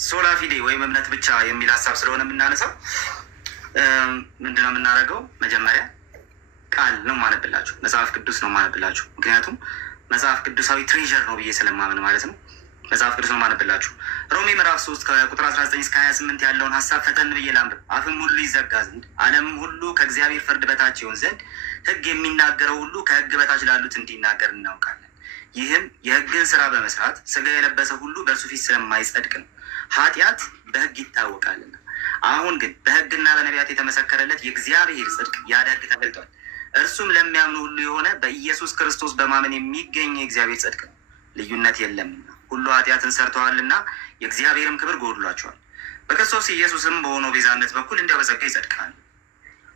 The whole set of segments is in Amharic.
ሶላ ፊዴ ወይም እምነት ብቻ የሚል ሀሳብ ስለሆነ የምናነሳው ምንድነው የምናደርገው? መጀመሪያ ቃል ነው ማነብላችሁ፣ መጽሐፍ ቅዱስ ነው ማነብላችሁ። ምክንያቱም መጽሐፍ ቅዱሳዊ ትሬዠር ነው ብዬ ስለማምን ማለት ነው። መጽሐፍ ቅዱስ ነው ማነብላችሁ። ሮሜ ምዕራፍ 3 ከቁጥር 19 እስከ 28 ያለውን ሀሳብ ፈጠን ብዬ ላንብብ። አፍም ሁሉ ይዘጋ ዘንድ ዓለምም ሁሉ ከእግዚአብሔር ፍርድ በታች ይሆን ዘንድ ሕግ የሚናገረው ሁሉ ከሕግ በታች ላሉት እንዲናገር እናውቃለን። ይህም የሕግን ስራ በመስራት ስጋ የለበሰ ሁሉ በእርሱ ፊት ስለማይጸድቅ ነው። ኃጢአት በሕግ ይታወቃልና። አሁን ግን በሕግና በነቢያት የተመሰከረለት የእግዚአብሔር ጽድቅ ያለ ሕግ ተገልጧል። እርሱም ለሚያምኑ ሁሉ የሆነ በኢየሱስ ክርስቶስ በማመን የሚገኝ የእግዚአብሔር ጽድቅ ነው። ልዩነት የለምና ሁሉ ኃጢአትን ሰርተዋልና የእግዚአብሔርም ክብር ጎድሏቸዋል። በክርስቶስ ኢየሱስም በሆነው ቤዛነት በኩል እንዲያው በጸጋ ይጸድቃል።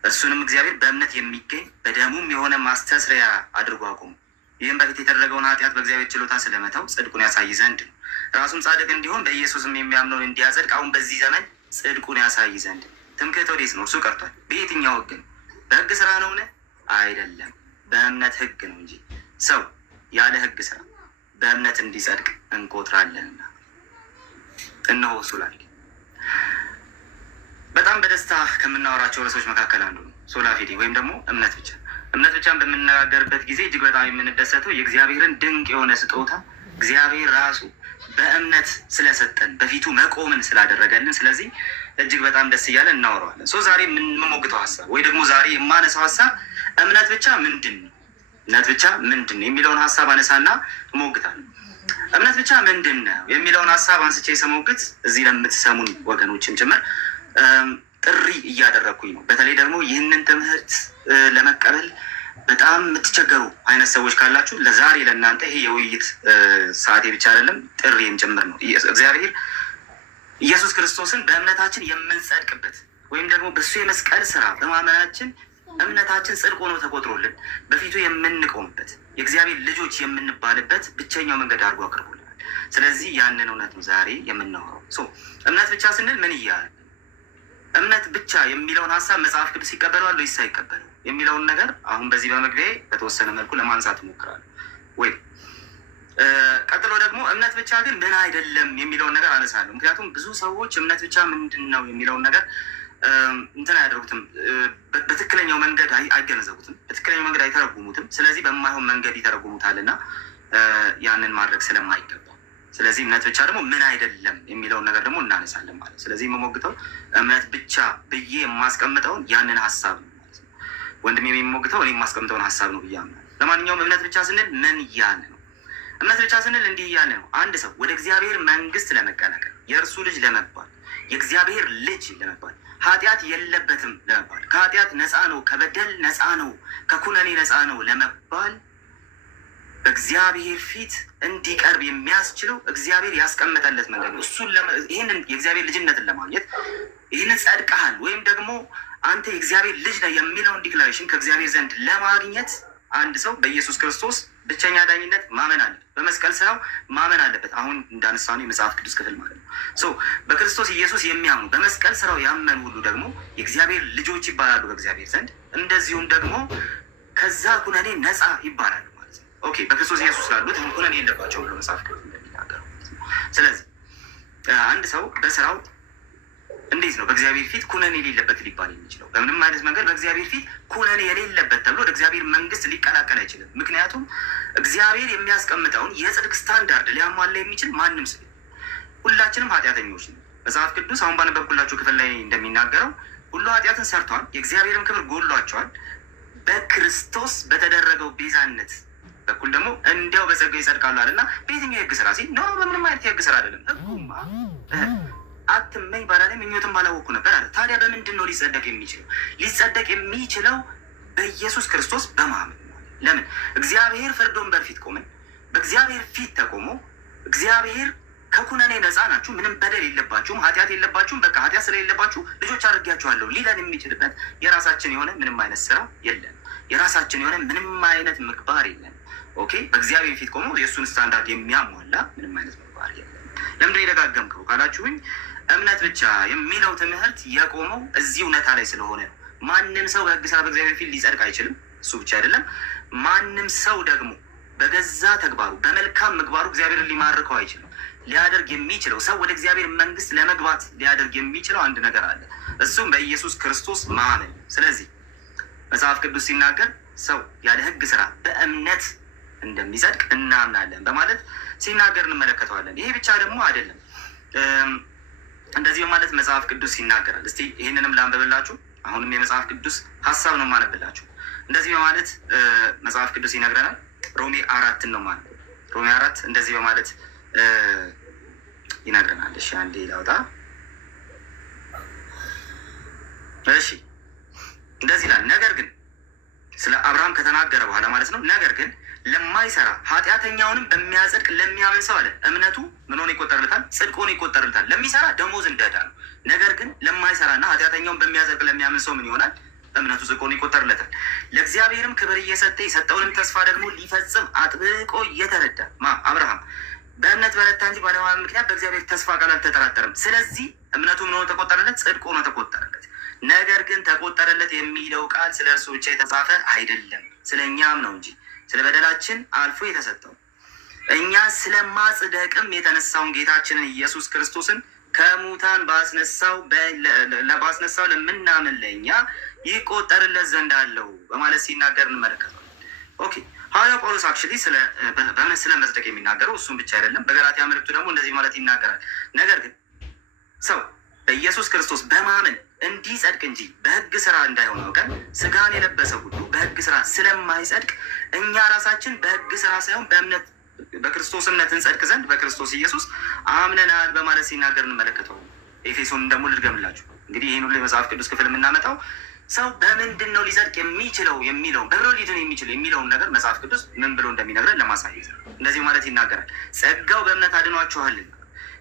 እርሱንም እግዚአብሔር በእምነት የሚገኝ በደሙም የሆነ ማስተስሪያ አድርጎ አቆሙ። ይህም በፊት የተደረገውን ኃጢአት በእግዚአብሔር ችሎታ ስለመተው ጽድቁን ያሳይ ዘንድ ነው። ራሱም ጻድቅ እንዲሆን በኢየሱስም የሚያምነውን እንዲያጸድቅ አሁን በዚህ ዘመን ጽድቁን ያሳይ ዘንድ። ትምክህት ወዴት ነው? እርሱ ቀርቷል። በየትኛው ሕግ ነው? በሕግ ስራ ነውን? አይደለም፣ በእምነት ሕግ ነው እንጂ። ሰው ያለ ሕግ ስራ በእምነት እንዲጸድቅ እንቆጥራለንና። እነሆ እሱ ላይ በጣም በደስታ ከምናወራቸው ርዕሶች መካከል አንዱ ነው ሶላ ፊዴ ወይም ደግሞ እምነት ብቻ። እምነት ብቻን በምንነጋገርበት ጊዜ እጅግ በጣም የምንደሰተው የእግዚአብሔርን ድንቅ የሆነ ስጦታ እግዚአብሔር ራሱ በእምነት ስለሰጠን በፊቱ መቆምን ስላደረገልን፣ ስለዚህ እጅግ በጣም ደስ እያለ እናወራዋለን። ዛሬ የምንሞግተው ሀሳብ ወይ ደግሞ ዛሬ የማነሳው ሀሳብ እምነት ብቻ ምንድን ነው፣ እምነት ብቻ ምንድን ነው የሚለውን ሀሳብ አነሳና እሞግታለሁ። እምነት ብቻ ምንድን ነው የሚለውን ሀሳብ አንስቼ ስሞግት እዚህ ለምትሰሙን ወገኖችም ጭምር ጥሪ እያደረግኩኝ ነው። በተለይ ደግሞ ይህንን ትምህርት ለመቀበል በጣም የምትቸገሩ አይነት ሰዎች ካላችሁ ለዛሬ ለእናንተ ይሄ የውይይት ሰዓቴ ብቻ አይደለም፣ ጥሪም ጭምር ነው። እግዚአብሔር ኢየሱስ ክርስቶስን በእምነታችን የምንጸድቅበት ወይም ደግሞ በእሱ የመስቀል ስራ በማመናችን እምነታችን ጽድቅ ሆኖ ተቆጥሮልን በፊቱ የምንቆምበት የእግዚአብሔር ልጆች የምንባልበት ብቸኛው መንገድ አድርጎ አቅርቦልናል። ስለዚህ ያንን እውነት ነው ዛሬ የምናወራው። እምነት ብቻ ስንል ምን እያለ እምነት ብቻ የሚለውን ሀሳብ መጽሐፍ ቅዱስ ይቀበለዋል ወይስ አይቀበልም የሚለውን ነገር አሁን በዚህ በመግቢያ በተወሰነ መልኩ ለማንሳት እሞክራለሁ። ወይ ቀጥሎ ደግሞ እምነት ብቻ ግን ምን አይደለም የሚለውን ነገር አነሳለሁ። ምክንያቱም ብዙ ሰዎች እምነት ብቻ ምንድን ነው የሚለውን ነገር እንትን አያደርጉትም፣ በትክክለኛው መንገድ አይገነዘቡትም፣ በትክክለኛው መንገድ አይተረጉሙትም። ስለዚህ በማይሆን መንገድ ይተረጉሙታል እና ያንን ማድረግ ስለማይገባ፣ ስለዚህ እምነት ብቻ ደግሞ ምን አይደለም የሚለውን ነገር ደግሞ እናነሳለን ማለት ነው። ስለዚህ የምሞግተው እምነት ብቻ ብዬ የማስቀምጠውን ያንን ሀሳብ ነው ማለት ነው። ወንድም የሚሞግተው እኔ የማስቀምጠውን ሀሳብ ነው ብዬ አምናለሁ። ለማንኛውም እምነት ብቻ ስንል ምን እያለ ነው? እምነት ብቻ ስንል እንዲህ እያለ ነው። አንድ ሰው ወደ እግዚአብሔር መንግስት ለመቀላቀል፣ የእርሱ ልጅ ለመባል፣ የእግዚአብሔር ልጅ ለመባል፣ ኃጢአት የለበትም ለመባል፣ ከኃጢአት ነፃ ነው፣ ከበደል ነፃ ነው፣ ከኩነኔ ነፃ ነው ለመባል በእግዚአብሔር ፊት እንዲቀርብ የሚያስችለው እግዚአብሔር ያስቀመጠለት መንገድ ነው። ይህንን የእግዚአብሔር ልጅነትን ለማግኘት ይህንን ጸድቀሃል ወይም ደግሞ አንተ የእግዚአብሔር ልጅ ነህ የሚለውን ዲክላሬሽን ከእግዚአብሔር ዘንድ ለማግኘት አንድ ሰው በኢየሱስ ክርስቶስ ብቸኛ ዳኝነት ማመን አለበት፣ በመስቀል ስራው ማመን አለበት። አሁን እንዳነሳነው የመጽሐፍ ቅዱስ ክፍል ማለት ነው። በክርስቶስ ኢየሱስ የሚያምኑ በመስቀል ስራው ያመኑ ሁሉ ደግሞ የእግዚአብሔር ልጆች ይባላሉ በእግዚአብሔር ዘንድ። እንደዚሁም ደግሞ ከዛ ኩነኔ ነፃ ይባላሉ። ኦኬ፣ በክርስቶስ ኢየሱስ ላሉት ኩነኔ የለባቸው ብሎ መጽሐፍ ቅዱስ እንደሚናገረው። ስለዚህ አንድ ሰው በስራው እንዴት ነው በእግዚአብሔር ፊት ኩነኔ የሌለበት ሊባል የሚችለው? በምንም አይነት መንገድ በእግዚአብሔር ፊት ኩነኔ የሌለበት ተብሎ ወደ እግዚአብሔር መንግስት ሊቀላቀል አይችልም። ምክንያቱም እግዚአብሔር የሚያስቀምጠውን የጽድቅ ስታንዳርድ ሊያሟላ የሚችል ማንም ሰው፣ ሁላችንም ኃጢአተኞች ነው። መጽሐፍ ቅዱስ አሁን ባነበብኩላችሁ ክፍል ላይ እንደሚናገረው ሁሉ ኃጢአትን ሰርተዋል፣ የእግዚአብሔርም ክብር ጎድሏቸዋል፣ በክርስቶስ በተደረገው ቤዛነት በኩል ደግሞ እንዲያው በጸጋው ይጸድቃሉ አለና በየትኛው የህግ ስራ ሲል ነው? በምንም አይነት የህግ ስራ አይደለም። ህጉማ አትመኝ ባላለም ምኞትም ባላወቅኩ ነበር አለ። ታዲያ በምንድን ነው ሊጸደቅ የሚችለው? ሊጸደቅ የሚችለው በኢየሱስ ክርስቶስ በማመን ነው። ለምን? እግዚአብሔር ፍርድ ወንበር ፊት ቆመን በእግዚአብሔር ፊት ተቆሞ እግዚአብሔር ከኩነኔ ነፃ ናችሁ፣ ምንም በደል የለባችሁም፣ ኃጢአት የለባችሁም፣ በቃ ኃጢአት ስለሌለባችሁ ልጆች አድርጊያችኋለሁ ሊለን የሚችልበት የራሳችን የሆነ ምንም አይነት ስራ የለን፣ የራሳችን የሆነ ምንም አይነት ምግባር የለን። ኦኬ፣ በእግዚአብሔር ፊት ቆሞ የእሱን ስታንዳርድ የሚያሟላ ምንም አይነት ምግባር የለን። ለምንድን የደጋገምከው ካላችሁኝ እምነት ብቻ የሚለው ትምህርት የቆመው እዚህ እውነታ ላይ ስለሆነ ነው። ማንም ሰው በህግ ስራ በእግዚአብሔር ፊት ሊጸድቅ አይችልም። እሱ ብቻ አይደለም፣ ማንም ሰው ደግሞ በገዛ ተግባሩ በመልካም ምግባሩ እግዚአብሔርን ሊማርከው አይችልም። ሊያደርግ የሚችለው ሰው ወደ እግዚአብሔር መንግስት ለመግባት ሊያደርግ የሚችለው አንድ ነገር አለ። እሱም በኢየሱስ ክርስቶስ ማመን። ስለዚህ መጽሐፍ ቅዱስ ሲናገር ሰው ያለ ሕግ ስራ በእምነት እንደሚጸድቅ እናምናለን በማለት ሲናገር እንመለከተዋለን። ይሄ ብቻ ደግሞ አይደለም። እንደዚህ በማለት መጽሐፍ ቅዱስ ይናገራል። እስቲ ይህንንም ላንብብላችሁ። አሁንም የመጽሐፍ ቅዱስ ሀሳብ ነው ማነብላችሁ። እንደዚህ በማለት መጽሐፍ ቅዱስ ይነግረናል። ሮሜ 4 ነው ማለት ሮሜ 4 እንደዚህ በማለት ይነግረናል። እሺ አንዴ ላውጣ። እሺ እንደዚህ ይላል። ነገር ግን ስለ አብርሃም ከተናገረ በኋላ ማለት ነው። ነገር ግን ለማይሰራ ኃጢአተኛውንም በሚያጸድቅ ለሚያምን ሰው አለ እምነቱ ምን ሆኖ ይቆጠርለታል? ጽድቅ ሆኖ ይቆጠርለታል። ለሚሰራ ደሞዝ እንደ ዕዳ ነው። ነገር ግን ለማይሰራና ኃጢአተኛውን በሚያጸድቅ ለሚያምን ሰው ምን ይሆናል? እምነቱ ጽድቅ ሆኖ ይቆጠርለታል። ለእግዚአብሔርም ክብር እየሰጠ የሰጠውንም ተስፋ ደግሞ ሊፈጽም አጥብቆ እየተረዳ አብርሃም በእምነት በረታ እንጂ ባለማመን ምክንያት በእግዚአብሔር ተስፋ ቃል አልተጠራጠርም። ስለዚህ እምነቱ ምን ሆኖ ተቆጠረለት? ጽድቅ ሆኖ ተቆጠረለት። ነገር ግን ተቆጠረለት የሚለው ቃል ስለ እርሱ ብቻ የተጻፈ አይደለም፣ ስለ እኛም ነው እንጂ ስለ በደላችን አልፎ የተሰጠው እኛ ስለማጽደቅም የተነሳውን ጌታችንን ኢየሱስ ክርስቶስን ከሙታን ባስነሳው ለምናምን ለእኛ ይቆጠርለት ዘንድ አለው በማለት ሲናገር እንመለከተዋል። ኦኬ ሐዋርያው ጳውሎስ አክቹዋሊ በእምነት ስለ መጽደቅ የሚናገረው እሱም ብቻ አይደለም። በገላትያ መልእክቱ ደግሞ እንደዚህ ማለት ይናገራል። ነገር ግን ሰው በኢየሱስ ክርስቶስ በማመን እንዲጸድቅ እንጂ በሕግ ስራ እንዳይሆን አውቀን ስጋን የለበሰ ሁሉ በሕግ ስራ ስለማይጸድቅ እኛ ራሳችን በሕግ ስራ ሳይሆን በእምነት በክርስቶስነት እንጸድቅ ዘንድ በክርስቶስ ኢየሱስ አምነናል በማለት ሲናገር እንመለከተው። ኤፌሶንን ደግሞ ልድገምላችሁ። እንግዲህ ይህን ሁሉ የመጽሐፍ ቅዱስ ክፍል የምናመጣው ሰው በምንድን ነው ሊጸድቅ የሚችለው የሚለውን በብሎ ሊድን የሚችለው የሚለውን ነገር መጽሐፍ ቅዱስ ምን ብሎ እንደሚነግረን ለማሳየት ነው። እንደዚህ ማለት ይናገራል። ጸጋው በእምነት አድኗችኋልና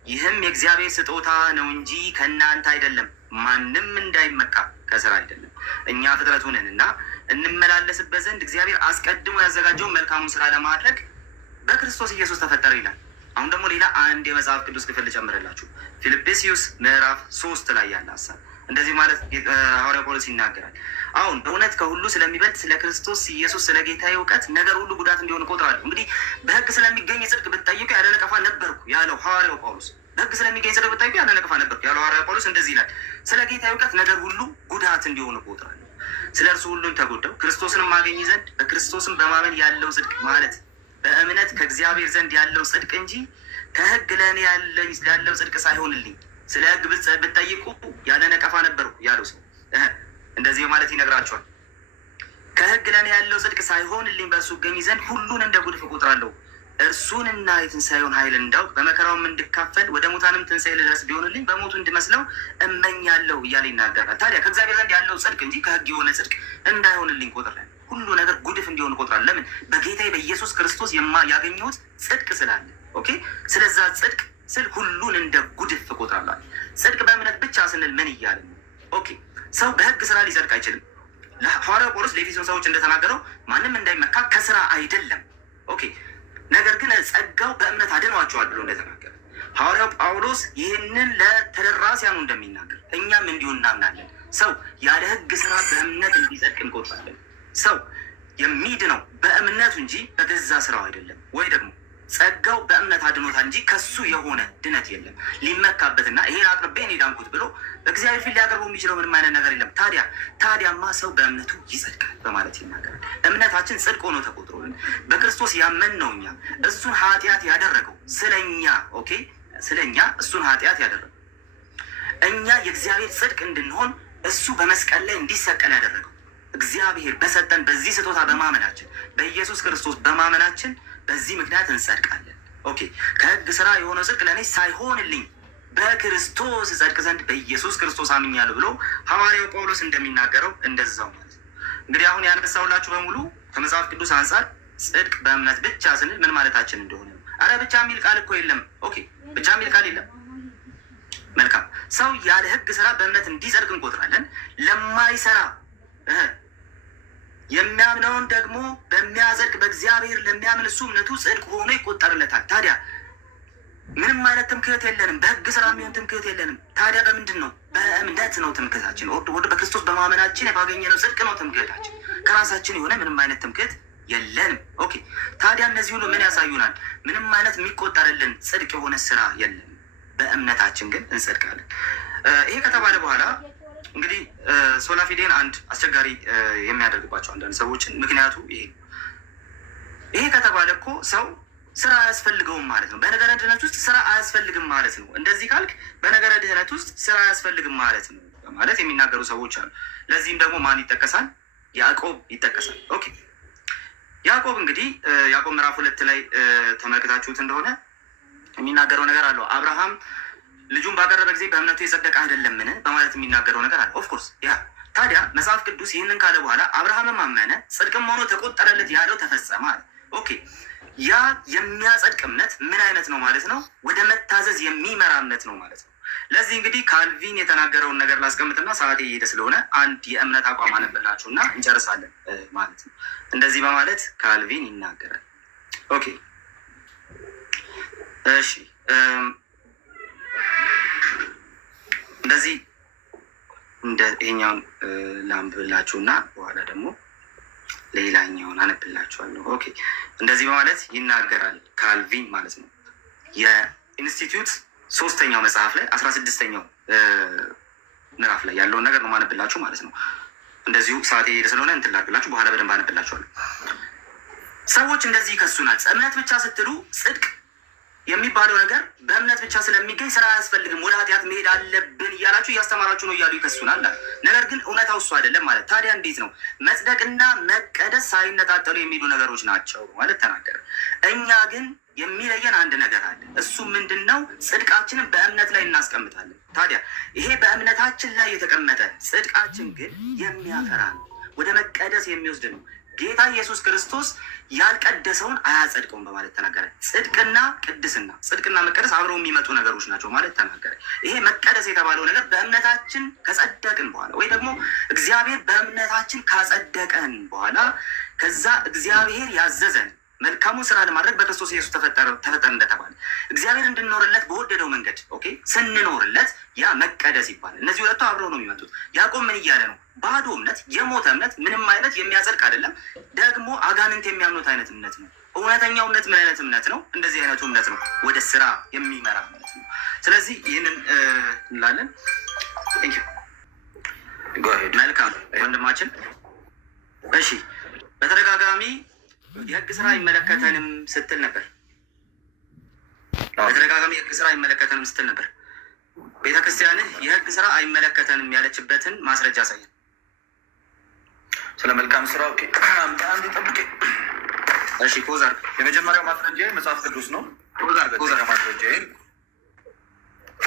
ይህም የእግዚአብሔር ስጦታ ነው እንጂ ከእናንተ አይደለም፣ ማንም እንዳይመካ ከስራ አይደለም። እኛ ፍጥረቱ ነን እና እንመላለስበት ዘንድ እግዚአብሔር አስቀድሞ ያዘጋጀውን መልካሙን ስራ ለማድረግ በክርስቶስ ኢየሱስ ተፈጠረ ይላል። አሁን ደግሞ ሌላ አንድ የመጽሐፍ ቅዱስ ክፍል ልጨምርላችሁ። ፊልጵስዩስ ምዕራፍ 3 ላይ ያለ ሀሳብ እንደዚህ ማለት ሐዋርያው ጳውሎስ ይናገራል። አሁን በእውነት ከሁሉ ስለሚበልጥ ስለ ክርስቶስ ኢየሱስ ስለ ጌታዬ እውቀት ነገር ሁሉ ጉዳት እንዲሆን እቆጥራለሁ። እንግዲህ በሕግ ስለሚገኝ ጽድቅ ብትጠይቁ ያለ ነቀፋ ነበርኩ ያለው ሐዋርያው ጳውሎስ። በሕግ ስለሚገኝ ጽድቅ ብትጠይቁ ያለ ነቀፋ ነበርኩ ያለው ሐዋርያው ጳውሎስ እንደዚህ ይላል። ስለ ጌታዬ እውቀት ነገር ሁሉ ጉዳት እንዲሆን እቆጥራለሁ። ስለ እርሱ ሁሉን ተጎዳው ክርስቶስንም ማገኝ ዘንድ በክርስቶስም በማመን ያለው ጽድቅ ማለት በእምነት ከእግዚአብሔር ዘንድ ያለው ጽድቅ እንጂ ከሕግ ለእኔ ያለው ጽድቅ ሳይሆንልኝ ስለ ሕግ ብትጠይቁ ያለ ነቀፋ ነበርኩ ያለው ሰው እንደዚህ ማለት ይነግራቸዋል። ከሕግ ለእኔ ያለው ጽድቅ ሳይሆንልኝ በእርሱ እገኝ ዘንድ ሁሉን እንደ ጉድፍ እቆጥራለሁ። እርሱንና የትንሣኤውን ኃይል እንዳውቅ በመከራውም እንድካፈል ወደ ሙታንም ትንሣኤ ልደርስ ቢሆንልኝ በሞቱ እንድመስለው እመኛለሁ እያለ ይናገራል። ታዲያ ከእግዚአብሔር ዘንድ ያለው ጽድቅ እንጂ ከሕግ የሆነ ጽድቅ እንዳይሆንልኝ እቆጥራለሁ። ሁሉ ነገር ጉድፍ እንዲሆን እቆጥራለሁ። ለምን? በጌታዬ በኢየሱስ ክርስቶስ ያገኘሁት ጽድቅ ስላለ። ኦኬ፣ ስለዛ ጽድቅ ስል ሁሉን እንደ ጉድፍ እቆጥራለሁ። ጽድቅ በእምነት ብቻ ስንል ምን እያለን ነው? ኦኬ፣ ሰው በሕግ ስራ ሊጸድቅ አይችልም። ሐዋርያው ጳውሎስ ለኤፌሶን ሰዎች እንደተናገረው ማንም እንዳይመካ ከስራ አይደለም። ኦኬ፣ ነገር ግን ጸጋው በእምነት አድኗቸዋል ብሎ እንደተናገረ ሐዋርያው ጳውሎስ ይህንን ለተደራሲያኑ እንደሚናገር እኛም እንዲሁ እናምናለን። ሰው ያለ ሕግ ስራ በእምነት እንዲጸድቅ እንቆጥራለን። ሰው የሚድነው በእምነቱ እንጂ በገዛ ስራው አይደለም። ወይ ደግሞ ጸጋው በእምነት አድኖታል እንጂ ከሱ የሆነ ድነት የለም ሊመካበትና ይሄን አቅርቤ እኔ ዳንኩት ብሎ በእግዚአብሔር ፊት ሊያቀርበው የሚችለው ምንም አይነት ነገር የለም። ታዲያማ ሰው በእምነቱ ይጸድቃል በማለት ይናገራል። እምነታችን ጽድቅ ሆኖ ተቆጥሮልን በክርስቶስ ያመን ነው። እኛ እሱን ኃጢአት ያደረገው ስለኛ ኦኬ፣ ስለኛ እሱን ኃጢአት ያደረገው እኛ የእግዚአብሔር ጽድቅ እንድንሆን እሱ በመስቀል ላይ እንዲሰቀል ያደረገው እግዚአብሔር በሰጠን በዚህ ስጦታ በማመናችን በኢየሱስ ክርስቶስ በማመናችን በዚህ ምክንያት እንጸድቃለን። ኦኬ፣ ከሕግ ስራ የሆነው ጽድቅ ለእኔ ሳይሆንልኝ በክርስቶስ እጸድቅ ዘንድ በኢየሱስ ክርስቶስ አምኛለሁ ብሎ ሐዋርያው ጳውሎስ እንደሚናገረው እንደዛው ማለት ነው። እንግዲህ አሁን ያነሳሁላችሁ በሙሉ ከመጽሐፍ ቅዱስ አንጻር ጽድቅ በእምነት ብቻ ስንል ምን ማለታችን እንደሆነ ነው። አረ ብቻ የሚል ቃል እኮ የለም። ኦኬ፣ ብቻ የሚል ቃል የለም። መልካም፣ ሰው ያለ ሕግ ስራ በእምነት እንዲጸድቅ እንቆጥራለን። ለማይሰራ የሚያምነውን ደግሞ በሚያጸድቅ በእግዚአብሔር ለሚያምን እሱ እምነቱ ጽድቅ ሆኖ ይቆጠርለታል። ታዲያ ምንም አይነት ትምክህት የለንም። በሕግ ስራ የሚሆን ትምክህት የለንም። ታዲያ በምንድን ነው? በእምነት ነው ትምክህታችን። ወደ በክርስቶስ በማመናችን ባገኘነው ጽድቅ ነው ትምክህታችን። ከራሳችን የሆነ ምንም አይነት ትምክህት የለንም። ኦኬ ታዲያ እነዚህ ሁሉ ምን ያሳዩናል? ምንም አይነት የሚቆጠርልን ጽድቅ የሆነ ስራ የለም። በእምነታችን ግን እንጸድቃለን። ይሄ ከተባለ በኋላ እንግዲህ ሶላፊዴን አንድ አስቸጋሪ የሚያደርግባቸው አንዳንድ ሰዎችን ምክንያቱ ይሄ ከተባለ እኮ ሰው ስራ አያስፈልገውም ማለት ነው። በነገረ ድህነት ውስጥ ስራ አያስፈልግም ማለት ነው። እንደዚህ ካልክ በነገረ ድህነት ውስጥ ስራ አያስፈልግም ማለት ነው ማለት የሚናገሩ ሰዎች አሉ። ለዚህም ደግሞ ማን ይጠቀሳል? ያዕቆብ ይጠቀሳል። ኦኬ ያዕቆብ እንግዲህ ያዕቆብ ምዕራፍ 2 ላይ ተመልክታችሁት እንደሆነ የሚናገረው ነገር አለው። አብርሃም ልጁን ባቀረበ ጊዜ በእምነቱ የጸደቀ አይደለምን በማለት የሚናገረው ነገር አለ። ኦፍኮርስ ያ ታዲያ መጽሐፍ ቅዱስ ይህንን ካለ በኋላ አብርሃምም አመነ ጽድቅም ሆኖ ተቆጠረለት ያለው ተፈጸመ አለ። ኦኬ ያ የሚያጸድቅ እምነት ምን አይነት ነው ማለት ነው? ወደ መታዘዝ የሚመራ እምነት ነው ማለት ነው። ለዚህ እንግዲህ ካልቪን የተናገረውን ነገር ላስቀምጥና ሰዓቴ እየሄደ ስለሆነ አንድ የእምነት አቋም አነብላችሁ እና እንጨርሳለን ማለት ነው። እንደዚህ በማለት ካልቪን ይናገራል። ኦኬ እሺ እንደዚህ እንደ ይሄኛውን ላንብብላችሁ እና በኋላ ደግሞ ሌላኛውን አነብላችኋለሁ። ኦኬ እንደዚህ በማለት ይናገራል ካልቪን ማለት ነው። የኢንስቲትዩት 3ኛው መጽሐፍ ላይ 16ኛው ምዕራፍ ላይ ያለውን ነገር ነው ማነብላችሁ ማለት ነው። እንደዚሁ ሰዓት የሄደ ስለሆነ እንትን ላድርግላችሁ፣ በኋላ በደንብ አነብላችኋለሁ። ሰዎች እንደዚህ ይከሱናል። እምነት ብቻ ስትሉ ጽድቅ የሚባለው ነገር በእምነት ብቻ ስለሚገኝ ስራ አያስፈልግም፣ ወደ ኃጢአት መሄድ አለብን እያላችሁ እያስተማራችሁ ነው እያሉ ይከሱናል። ነገር ግን እውነታው እሱ አይደለም ማለት። ታዲያ እንዴት ነው? መጽደቅና መቀደስ ሳይነጣጠሉ የሚሄዱ ነገሮች ናቸው ማለት ተናገረ። እኛ ግን የሚለየን አንድ ነገር አለ። እሱ ምንድን ነው? ጽድቃችንን በእምነት ላይ እናስቀምጣለን። ታዲያ ይሄ በእምነታችን ላይ የተቀመጠ ጽድቃችን ግን የሚያፈራ ነው፣ ወደ መቀደስ የሚወስድ ነው። ጌታ ኢየሱስ ክርስቶስ ያልቀደሰውን አያጸድቀውም በማለት ተናገረ። ጽድቅና ቅድስና፣ ጽድቅና መቀደስ አብረው የሚመጡ ነገሮች ናቸው ማለት ተናገረ። ይሄ መቀደስ የተባለው ነገር በእምነታችን ከጸደቅን በኋላ ወይ ደግሞ እግዚአብሔር በእምነታችን ካጸደቀን በኋላ ከዛ እግዚአብሔር ያዘዘን መልካሙን ስራ ለማድረግ በክርስቶስ ኢየሱስ ተፈጠር እንደተባለ እግዚአብሔር እንድንኖርለት በወደደው መንገድ ኦኬ ስንኖርለት ያ መቀደስ ይባላል። እነዚህ ሁለቱ አብረው ነው የሚመጡት። ያዕቆብ ምን እያለ ነው? ባዶ እምነት፣ የሞተ እምነት፣ ምንም አይነት የሚያጸድቅ አይደለም። ደግሞ አጋንንት የሚያምኑት አይነት እምነት ነው። እውነተኛው እምነት ምን አይነት እምነት ነው? እንደዚህ አይነቱ እምነት ነው፣ ወደ ስራ የሚመራ እምነት ነው። ስለዚህ ይህንን እንላለን። መልካም ወንድማችን። እሺ በተደጋጋሚ የህግ ስራ አይመለከተንም ስትል ነበር። በተደጋጋሚ የህግ ስራ አይመለከተንም ስትል ነበር። ቤተክርስቲያንህ የህግ ስራ አይመለከተንም ያለችበትን ማስረጃ አሳየን። ስለ መልካም ስራ ኦኬ፣ አንድ ጠብቄ። እሺ ፖዛር የመጀመሪያው ማስረጃ መጽሐፍ ቅዱስ ነው። ፖዛር ማስረጃ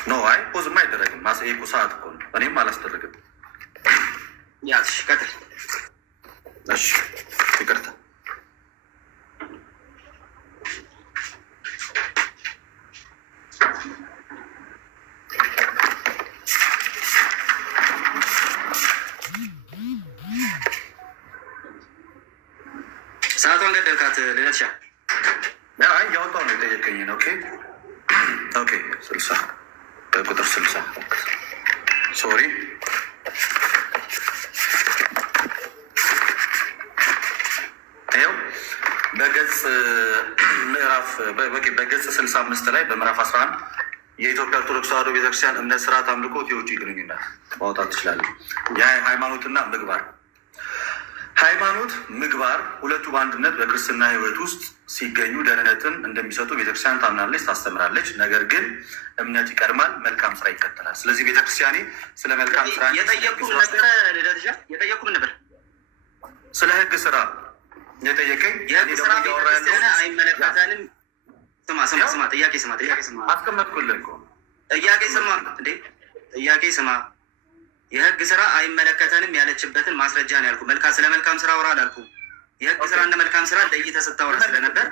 ነው። አይ ፖዝማ አይደረግም። ማስየቁ ሰዓት እኮ ነው። እኔም አላስደረግም። ያዝሽ ቀጥል። እሺ ይቅርታ። ሰዓቷን ገደልካት ልደትሻ። እያወጣሁ ነው የጠየቀኝን። ኦኬ ኦኬ 60 ቁጥር 60 ሶሪ ይኸው በገጽ ምዕራፍ በገጽ 65 ላይ በምዕራፍ 11 የኢትዮጵያ ኦርቶዶክስ ተዋሕዶ ቤተክርስቲያን እምነት፣ ስርዓት፣ አምልኮት፣ የውጭ ግንኙነት ማውጣት ትችላለህ። ሃይማኖትና ምግባር ሃይማኖት፣ ምግባር ሁለቱ በአንድነት በክርስትና ሕይወት ውስጥ ሲገኙ ደህንነትን እንደሚሰጡ ቤተክርስቲያን ታምናለች፣ ታስተምራለች። ነገር ግን እምነት ይቀድማል፣ መልካም ስራ ይከተላል። ስለዚህ ቤተክርስቲያኔ ስለ መልካም ስራ የጠየቁም ነበር። ስለ ህግ ስራ የጠየቀኝ ስራ ቤተክርስቲያን አይመለከተንም። ስማ ጥያቄ ስማ አስቀመጥኩልህ እኮ ጥያቄ ስማ እንዴ ጥያቄ ስማ። የህግ ስራ አይመለከተንም ያለችበትን ማስረጃ ነው ያልኩ። ስለ መልካም ስራ አውራ አላልኩ። የህግ ስራ እንደ መልካም ስራ ለይተህ ስታወራ ስለነበር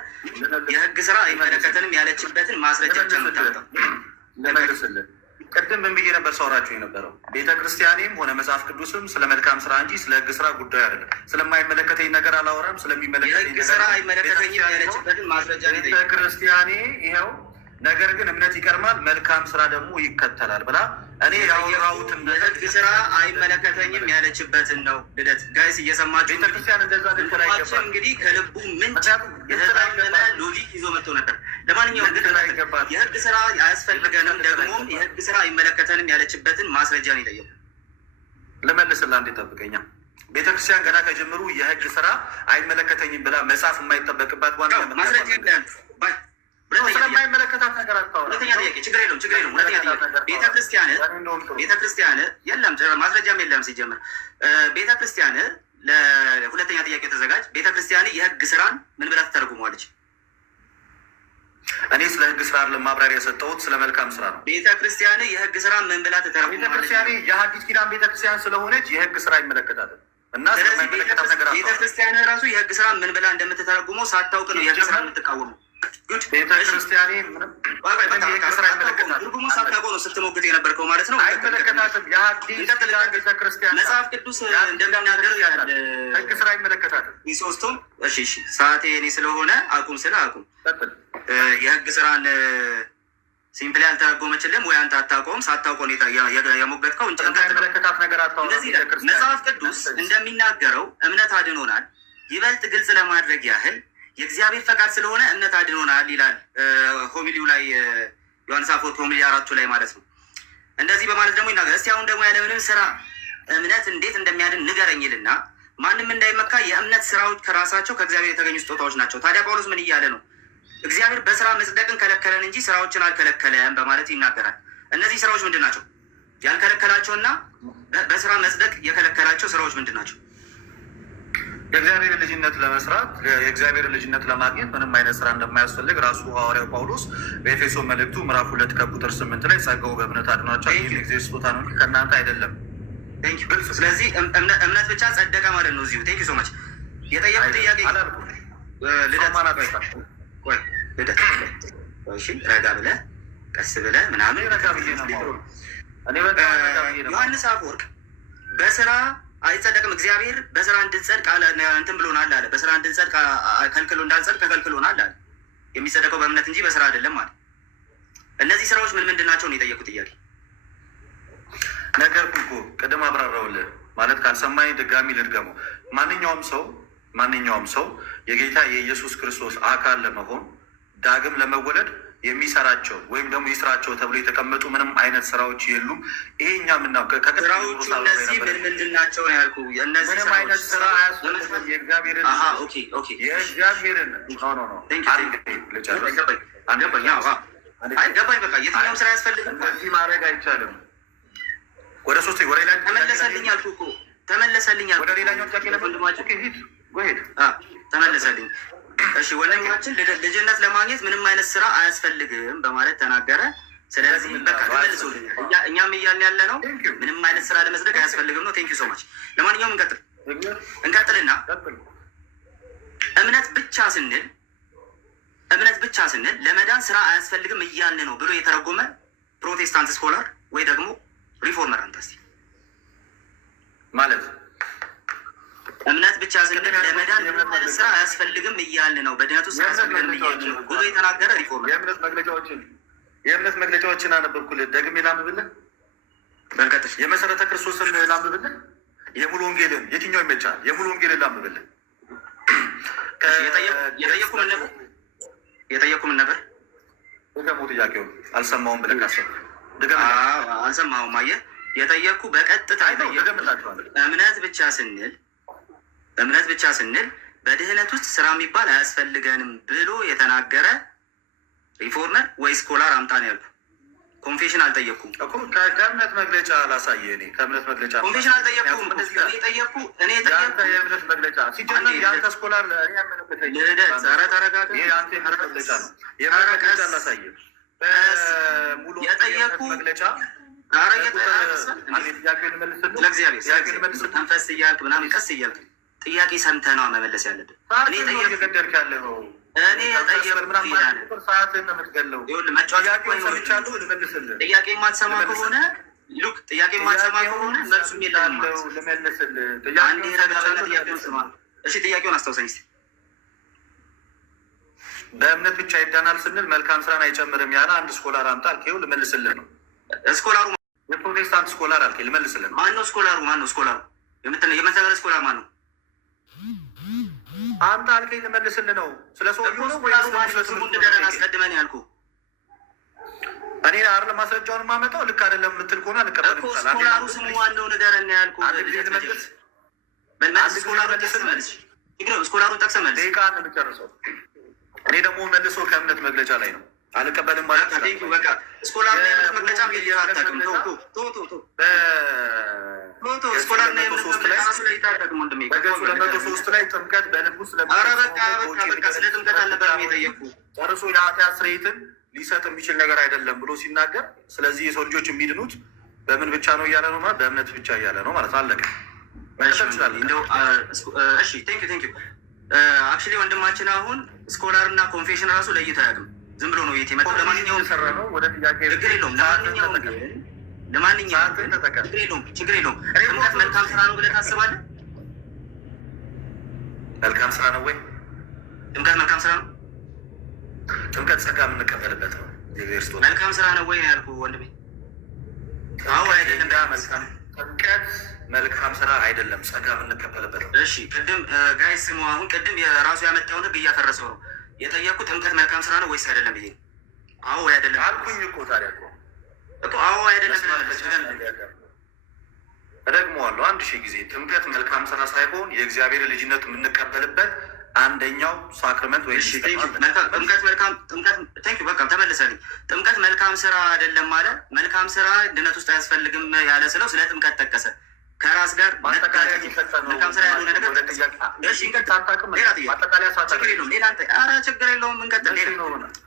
የህግ ስራ አይመለከተንም ያለችበትን ማስረጃ ብቻ ነው የምታወጣው። ለመልስልህ ቅድም ምን ብዬ ነበር ሳወራችሁ የነበረው? ቤተክርስቲያኔም ሆነ መጽሐፍ ቅዱስም ስለ መልካም ስራ እንጂ ስለ ህግ ስራ ጉዳይ አይደለም። ስለማይመለከተኝ ነገር አላወራም። ስለሚመለከተኝ የህግ ስራ አይመለከተኝም ያለችበትን ማስረጃ ነው ቤተክርስቲያኔ ይኸው። ነገር ግን እምነት ይቀድማል፣ መልካም ስራ ደግሞ ይከተላል ብላ እኔ ያወራሁትን የህግ ስራ አይመለከተኝም ያለችበትን ነው። ልደት ጋይስ እየሰማችሁ ቤተክርስቲያን እንደዛ ልትራችን እንግዲህ ከልቡ ምንጭ የተጣመመ ሎጂክ ይዞ መጥቶ ነበር። ለማንኛውም ግን የህግ ስራ አያስፈልገንም ደግሞም የህግ ስራ አይመለከተንም ያለችበትን ማስረጃ ነው የጠየቁ። ልመልስልህ አንዴ ጠብቀኛ። ቤተክርስቲያን ገና ከጀምሩ የህግ ስራ አይመለከተኝም ብላ መጽሐፍ የማይጠበቅባት ዋና ማስረጃ ይላል። ስለማይመለከታት ነገር አታወራም። ሁለተኛ ጥያቄ ችግር የለውም ችግር የለውም። ሁለተኛ ጥያቄ ቤተክርስቲያን የለም ማስረጃም የለም ሲጀምር ቤተክርስቲያን ለሁለተኛ ጥያቄ ተዘጋጅ። ቤተክርስቲያን የህግ ስራን ምን ብላ ትተረጉመዋለች? እኔ ስለ ህግ ስራ ለማብራሪያ የሰጠሁት ስለ መልካም ስራ ነው። ቤተክርስቲያን የህግ ስራ ምን ብላ ትተረጉመዋለች? ቤተክርስቲያን የሐዲስ ኪዳን ቤተክርስቲያን ስለሆነች የህግ ስራ ይመለከታል እና ቤተክርስቲያን ራሱ የህግ ስራ ምን ብላ እንደምትተረጉመው ሳታውቅ ነው የህግ ስራ የምትቃወመው። ቤተክርስቲያኔ ትርጉሙ ሳታውቀው ነው ስትሞግት የነበርከው ማለት ነው። አይመለከታትም። የሐዲስ ኪዳን ቤተክርስቲያን መጽሐፍ ቅዱስ እንደሚናገር ህግ ስራ አይመለከታትም። ሶስቱም እሺ ሰዓቴ እኔ ስለሆነ አቁም ስለ አቁም የህግ ስራን ሲምፕሊ አልተረጎመችልም ወይ አንተ አታውቀውም? ሳታውቀው የሞገትከው መጽሐፍ ቅዱስ እንደሚናገረው እምነት አድኖናል። ይበልጥ ግልጽ ለማድረግ ያህል የእግዚአብሔር ፈቃድ ስለሆነ እምነት አድኖናል ይላል ሆሚሊው ላይ ዮሐንስ አፈወርቅ ሆሚሊ 4 ላይ ማለት ነው። እንደዚህ በማለት ደግሞ ይናገር። እስቲ አሁን ደግሞ ያለምንም ስራ እምነት እንዴት እንደሚያድን ንገረኝ ይልና ማንም እንዳይመካ የእምነት ስራዎች ከራሳቸው ከእግዚአብሔር የተገኙ ስጦታዎች ናቸው። ታዲያ ጳውሎስ ምን እያለ ነው? እግዚአብሔር በስራ መጽደቅን ከለከለን እንጂ ስራዎችን አልከለከለም በማለት ይናገራል። እነዚህ ስራዎች ምንድን ናቸው? ያልከለከላቸውና በስራ መጽደቅ የከለከላቸው ስራዎች ምንድን ናቸው? የእግዚአብሔር ልጅነት ለመስራት የእግዚአብሔር ልጅነት ለማግኘት ምንም አይነት ስራ እንደማያስፈልግ ራሱ ሐዋርያው ጳውሎስ በኤፌሶ መልእክቱ ምዕራፍ 2 ከቁጥር 8 ላይ ጸጋው በእምነት አድኗቸዋል፣ ይህ የእግዚአብሔር ስጦታ ነው ከእናንተ አይደለም። ስለዚህ እምነት ብቻ ጸደቀ ማለት ነው። እዚሁ ቴንክ ዩ ሶ ማች። የጠየቁት ጥያቄ ልደት ረጋ ብለህ ቀስ ብለህ ምናምን ዮሐንስ አፈወርቅ በስራ አይጸደቅም እግዚአብሔር በስራ እንድንጸድቅ እንትን ብሎናል አለ። በስራ እንድንጸድቅ እንዳንጸድቅ ከልክሎናል አለ። የሚጸደቀው በእምነት እንጂ በስራ አይደለም አለ። እነዚህ ስራዎች ምን ምንድን ናቸው ነው የጠየቁት ጥያቄ። ነገርኩህ እኮ ቅድም አብራራውልህ። ማለት ካልሰማኝ ድጋሚ ልድገመው። ማንኛውም ሰው የጌታ የኢየሱስ ክርስቶስ አካል ለመሆን ዳግም ለመወለድ የሚሰራቸው ወይም ደግሞ ይስራቸው ተብሎ የተቀመጡ ምንም አይነት ስራዎች የሉም። ይሄ እኛ ምናውቀው ስራዎቹ እነዚህ ምን ምንድን ናቸው ነው ያልኩህ። ምንም አይነት ስራ አያስፈልግም። የእግዚአብሔርን ገባኝ። በቃ የትኛውም ስራ አያስፈልግም። እዚህ ማድረግ አይቻልም። ወደ ሶስት ወደ ሌላ ተመለሰልኝ አልኩህ እኮ ተመለሰልኝ አልኩህ። ወደ ሌላኛው ጥያቄ ተመለሰልኝ። እሺ ወንድማችን ልጅነት ለማግኘት ምንም አይነት ስራ አያስፈልግም በማለት ተናገረ። ስለዚህ በቃ ተመልሶልኛል። እኛም እያልን ያለ ነው ምንም አይነት ስራ ለመጽደቅ አያስፈልግም ነው። ቴንክ ዩ ሶ ማች። ለማንኛውም እንቀጥልና እምነት ብቻ ስንል ለመዳን ስራ አያስፈልግም እያልን ነው ብሎ የተረጎመ ፕሮቴስታንት ስኮላር ወይ ደግሞ ሪፎርመር አንታስቲ ማለት እምነት ብቻ ስንል ለመዳን ስራ አያስፈልግም እያልን ነው በድነቱ ስራ አያስፈልግም እያልን ነው ብሎ የተናገረ ሪፎርመር። የእምነት መግለጫዎችን አነበብኩልህ። ደግሜ ላንብብልህ። በርቀጥሽ የመሰረተ ክርስቶስን ላንብብልህ። የሙሉ ወንጌልን የትኛው ይመቻል? የሙሉ ወንጌልን ላንብብልህ። የጠየቁ ምን ነበር? ደግሞ ጥያቄውን አልሰማሁም ብለህ ካሰብክ አልሰማሁም። አየህ የጠየቁ በቀጥታ እምነት ብቻ ስንል በድህነት ውስጥ ስራ የሚባል አያስፈልገንም ብሎ የተናገረ ሪፎርመር ወይ ስኮላር አምጣ ነው ያልኩህ። ኮንፌሽን አልጠየቅኩም። ከእምነት መግለጫ አላሳየህ። እኔ ከእምነት መግለጫ ኮንፌሽን አልጠየቅኩም። እኔ ጠየቅኩ የእምነት መግለጫ ሲጀመር የአንተ ስኮላር ኧረ ተረጋጋ። የአንተ የእምነት መግለጫ ነው። የእምነት መግለጫ አላሳየህ። በሙሉ የጠየቅኩ መግለጫ ለእግዚአብሔር መንፈስ እያልክ ምናምን ቀስ እያልክ ጥያቄ ሰምተህ ነው መመለስ ያለብን። እየገደልክ ያለኸው እኔ ጥያቄ የማትሰማ ከሆነ ጥያቄ የማትሰማ ከሆነ መልሱም የለም። አንዴ ረጋ ብለህ ጥያቄውን ስማ። እሺ ጥያቄውን አስታውሰኝ እስኪ። በእምነት ብቻ ይዳናል ስንል መልካም ስራን አይጨምርም ያለ አንድ ስኮላር አምጣ አልከው ልመልስልህ ነው። ስኮላሩ የፕሮቴስታንት ስኮላር አልከኝ፣ ልመልስልህ። ማነው ስኮላሩ? ማነው ስኮላሩ? የምትነገረ ስኮላር ማነው? አንተ አልከኝ፣ ልመልስልህ ነው። ስለ ሰውዬው ነው ወይ ስሙን ንገረን አስቀድመን ያልኩህ። እኔ አይደለ ማስረጃውን የማመጣው። ልክ አይደለም የምትል ከሆነ አልቀበልም። ስኮላሩ ስሙ ማነው ንገረን ያልኩህ። ስኮላሩን ጠቅሰህ መልስ። ደቂቃ ነው የምጨርሰው። እኔ ደግሞ መልሶ ከእምነት መግለጫ ላይ ነው አልቀበልም ማለት ነው። በቃ ስኮላር ላይ የእምነት መግለጫ አታውቅም። ስኮላር ላይ የእምነት መግለጫ ራሱ ላይ ታጠቅም ወንድሜ። በገጽ 203 ላይ ጥምቀት በንጉስ በቃ ስለ ጥምቀት አልነበረም የጠየቅኩህ። ጨርሶ የኃጢአት ስርየትን ሊሰጥ የሚችል ነገር አይደለም ብሎ ሲናገር፣ ስለዚህ የሰው ልጆች የሚድኑት በምን ብቻ ነው እያለ ነው ማለት በእምነት ብቻ እያለ ነው ማለት አለቀ። እሺ ቴንኪው። አክቹዋሊ ወንድማችን አሁን ስኮላር እና ኮንፌሽን ራሱ ለይቶ አያውቅም። ዝም ብሎ ነው የት የመጣው። ለማንኛውም ሰራ ነው ወደ ጥያቄ ችግር የለውም። ለማንኛውም ችግር የለውም። ጥምቀት መልካም ስራ ነው ብለህ ታስባለህ? መልካም ስራ ነው ወይ? ጥምቀት መልካም ስራ ነው። ጥምቀት ጸጋ የምንቀበልበት ነው። መልካም ስራ ነው ወይ ነው ያልኩህ ወንድሜ። አዎ አይደለም። ጥምቀት መልካም ስራ አይደለም፣ ጸጋ የምንቀበልበት ነው። እሺ ቅድም ጋይስ ስሙ። አሁን ቅድም የራሱ ያመጣውን ህግ እያፈረሰው ነው የጠየቅኩት። ጥምቀት መልካም ስራ ነው ወይስ አይደለም ብዬ። አዎ አይደለም አልኩኝ እኮ። ታዲያ እኮ አዎ አይደለም እደግመዋለሁ 1000 ጊዜ። ጥምቀት መልካም ስራ ሳይሆን የእግዚአብሔር ልጅነት የምንቀበልበት አንደኛው ሳክረመንት ወይ ጥምቀት በቃ ተመልሰልኝ። ጥምቀት መልካም ስራ አይደለም ማለት መልካም ስራ ድነት ውስጥ አያስፈልግም ያለ ስለው ስለ ጥምቀት ጠቀሰ። ከራስ ጋር መልካም ስራ ያልሆነ ነገር ችግር የለውም እንቀጥል።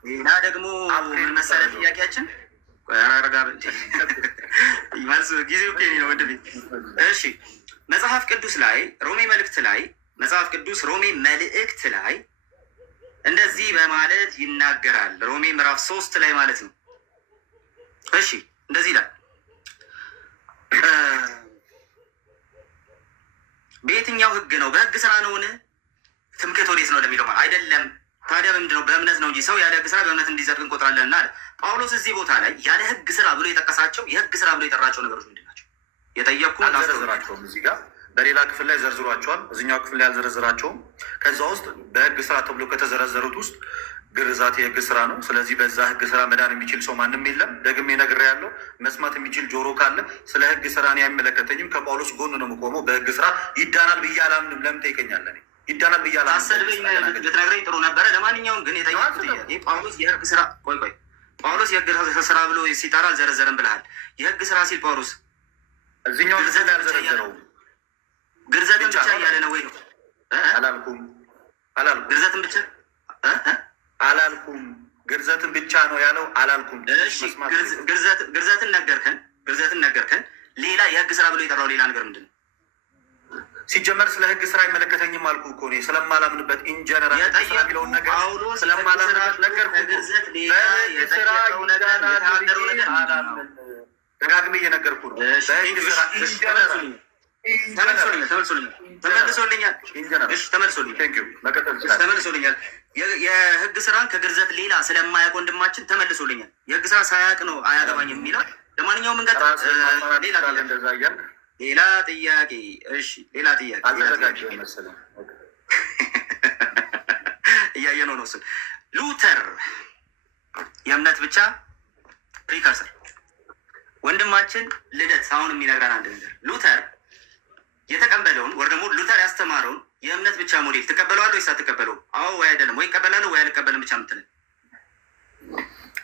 ሌላ ደግሞ ምን መሰለህ ጥያቄያችን ጊዜው ነው ወንድሜ። እሺ መጽሐፍ ቅዱስ ላይ ሮሜ መልእክት ላይ እንደዚህ በማለት ይናገራል። ሮሜ ምዕራፍ 3 ላይ ማለት ነው። እሺ እንደዚህ ይላል። በየትኛው ህግ ነው? በህግ ስራ ነውን? ትምክህት ወዴት ነው ለሚለው አይደለም። ታዲያ በምንድን ነው? በእምነት ነው እንጂ ሰው ያለ ህግ ስራ በእምነት እንዲጸድቅ እንቆጥራለን አለ ጳውሎስ። እዚህ ቦታ ላይ ያለ ህግ ስራ ብሎ የጠቀሳቸው የህግ ስራ ብሎ የጠራቸው ነገሮች ምንድን ናቸው? የጠየቅኩ አልዘረዝራቸውም። እዚህ ጋር በሌላ ክፍል ላይ ዘርዝሯቸዋል፣ እዚኛው ክፍል ላይ አልዘረዝራቸውም። ከዛ ውስጥ በህግ ስራ ተብሎ ከተዘረዘሩት ውስጥ ግርዛት የህግ ስራ ነው። ስለዚህ በዛ ህግ ስራ መዳን የሚችል ሰው ማንም የለም። ደግሜ ነግሬያለሁ። መስማት የሚችል ጆሮ ካለ ስለ ህግ ስራ እኔ አይመለከተኝም። ከጳውሎስ ጎን ነው የምቆመው። በህግ ስራ ይዳናል ብዬ አላምንም። ለምን ጠይቀኛለህ? ይዳናል ብዬ አላምንም። ልትነግረኝ ጥሩ ነበረ። ለማንኛውም ግን የጠየቁት ጳውሎስ የህግ ስራ ጳውሎስ የህግ ስራ ብሎ ሲጠራ አልዘረዘረም ብለሃል። የህግ ስራ ሲል ጳውሎስ እዚኛው ያልዘረዘረው ግርዘትን ብቻ እያለ ነው ወይ ነው? አላልኩም። ግርዘትን ብቻ አላልኩም። ግርዘትን ብቻ ነው ያለው። አላልኩም። ግርዘትን ነገርከን። ሌላ የህግ ስራ ብሎ የጠራው ሌላ ነገር ምንድን ነው? ሲጀመር ስለ ህግ ስራ አይመለከተኝም አልኩ እኮ እኔ ስለማላምንበት ኢንጀነራል የሚለውን ነገር ስለማላምንበት ነገር ደጋግሜ እየነገርኩ ነው። ተመልሶልኛል። የህግ ስራን ከግርዘት ሌላ ስለማያውቅ ወንድማችን ተመልሶልኛል። የህግ ስራ ሳያውቅ ነው አያገባኝ የሚለው። ለማንኛውም እንቀጥል። ሌላ ጥያቄ። እሺ ሌላ ጥያቄ እያየ ነው ስል ሉተር የእምነት ብቻ ፕሪከርሰር ወንድማችን ልደት አሁን የሚነግረን አንድ ነገር ሉተር የተቀበለውን ወር ደግሞ ሉተር ያስተማረውን የእምነት ብቻ ሞዴል ትቀበለዋለህ ወይስ አትቀበለውም? አዎ ወይ አይደለም፣ ወይ እቀበላለሁ ወይ አልቀበልም ብቻ የምትለን።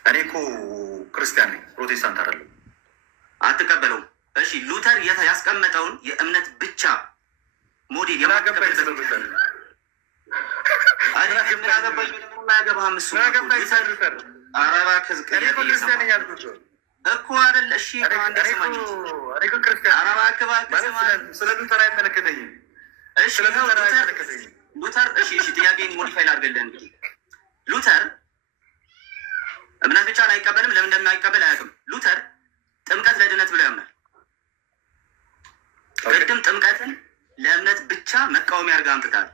እኔ እኮ ክርስቲያን ነኝ፣ ፕሮቴስታንት አይደለም። አትቀበለውም? እሺ ሉተር ያስቀመጠውን የእምነት ብቻ ሞዴል የማያገባኝ እሱ እኮ አይደለ? እሺ አንድ ስማኝ። ስለ ሉተር አይመለከተኝም። ሉተር እሺ ጥያቄን ሞዲፋይ ላድርግልህ። እንግዲህ ሉተር እምነት ብቻን አይቀበልም። ለምን እንደማይቀበል አያውቅም። ሉተር ጥምቀት ለድነት ብሎ ያምናል። ቅድም ጥምቀትን ለእምነት ብቻ መቃወሚያ አድርገህ አምጥታል።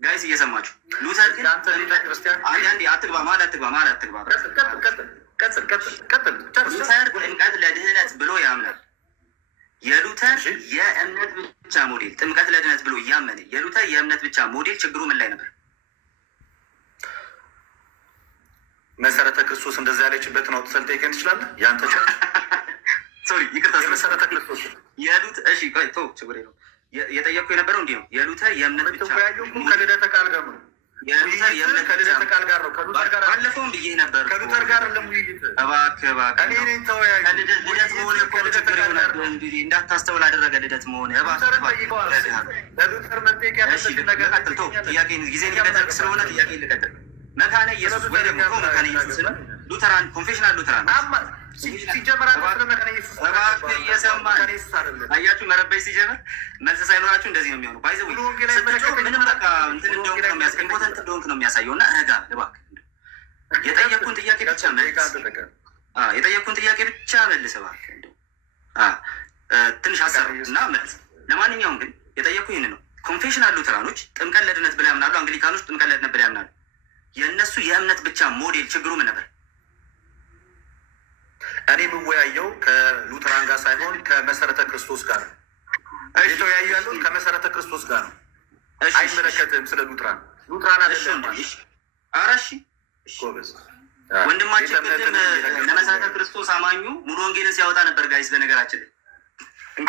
ጋይስ እየሰማችሁ ሉተር ግን አትግባ ሉተር ጥምቀት ለድህነት ብሎ ያምናል። ሞዴል ጥምቀት ለድነት ብሎ እያመነ የሉተር የእምነት ብቻ ሞዴል ችግሩ ምን ላይ ነበር? መሰረተ ክርስቶስ እንደዛ ያለችበትን አውጥተህ ልጠይቀኝ ትችላለህ? ያንተ ሶሪ ይቅርታ፣ የመሰረተ ክርስቶስ የሉት እሺ ቆይ ተው ችግር የለውም። የጠየቅኩ የነበረው እንዲህ ነው። የሉተር የእምነት ብቻ ከልደተ ቃል ጋር ነው። የሉተር የእምነት ከልደተ ቃል ጋር ነው። ከሉተር ጋር ባለፈውም ብዬ ነበር። ከሉተር ጋር ለሙይይት እባክህ እኔ ነኝ ተወያዩ። ልደት መሆን እኮ ችግር ይሆናል። እንግዲህ እንዳታስተውል አደረገ ልደት መሆን ለሉተር መጠየቅ ያለበትን ነገር ቀጥል። ተው ጥያቄ ጊዜ ሊቀጥል ስለሆነ ጥያቄ ልቀጥል። መካነ ኢየሱስ ወይ ደግሞ መካነ ኢየሱስ ሉተራን ኮንፌሽናል ሉተራን ሲጀመር አያችሁ መረበሽ ሲጀምር መልስ ሳይኖራችሁ እንደዚህ ነው የሚሆነው። ባይዘ ምንም በቃ እንትን እንደሆንክ ነው የሚያሳይ ኢምፖርታንት እንደሆንክ ነው የሚያሳየው። እና ረጋ እባክህ የጠየቅኩን ጥያቄ ብቻ መልስ የጠየቅኩን ጥያቄ ብቻ መልስ እባክህ ትንሽ ሀሳብ እና መልስ። ለማንኛውም ግን የጠየቅኩ ይህን ነው። ኮንፌሽናል ሉተራኖች ጥምቀት ለድነት ብለው ያምናሉ። አንግሊካኖች ጥምቀት ለድነት ብለው ያምናሉ። የእነሱ የእምነት ብቻ ሞዴል ችግሩ ምን ነበር? እኔ የምወያየው ከሉተራን ጋር ሳይሆን ከመሰረተ ክርስቶስ ጋር ነው። የተወያዩ ያሉት ከመሰረተ ክርስቶስ ጋር ነው። አይመለከትም ስለ ሉተራን አይደለም። ኧረ እሺ ጎበዝ ወንድማችን ቅድም ለመሰረተ ክርስቶስ አማኙ ሙሉ ወንጌልን ሲያወጣ ነበር። ጋይስ በነገራችን ላይ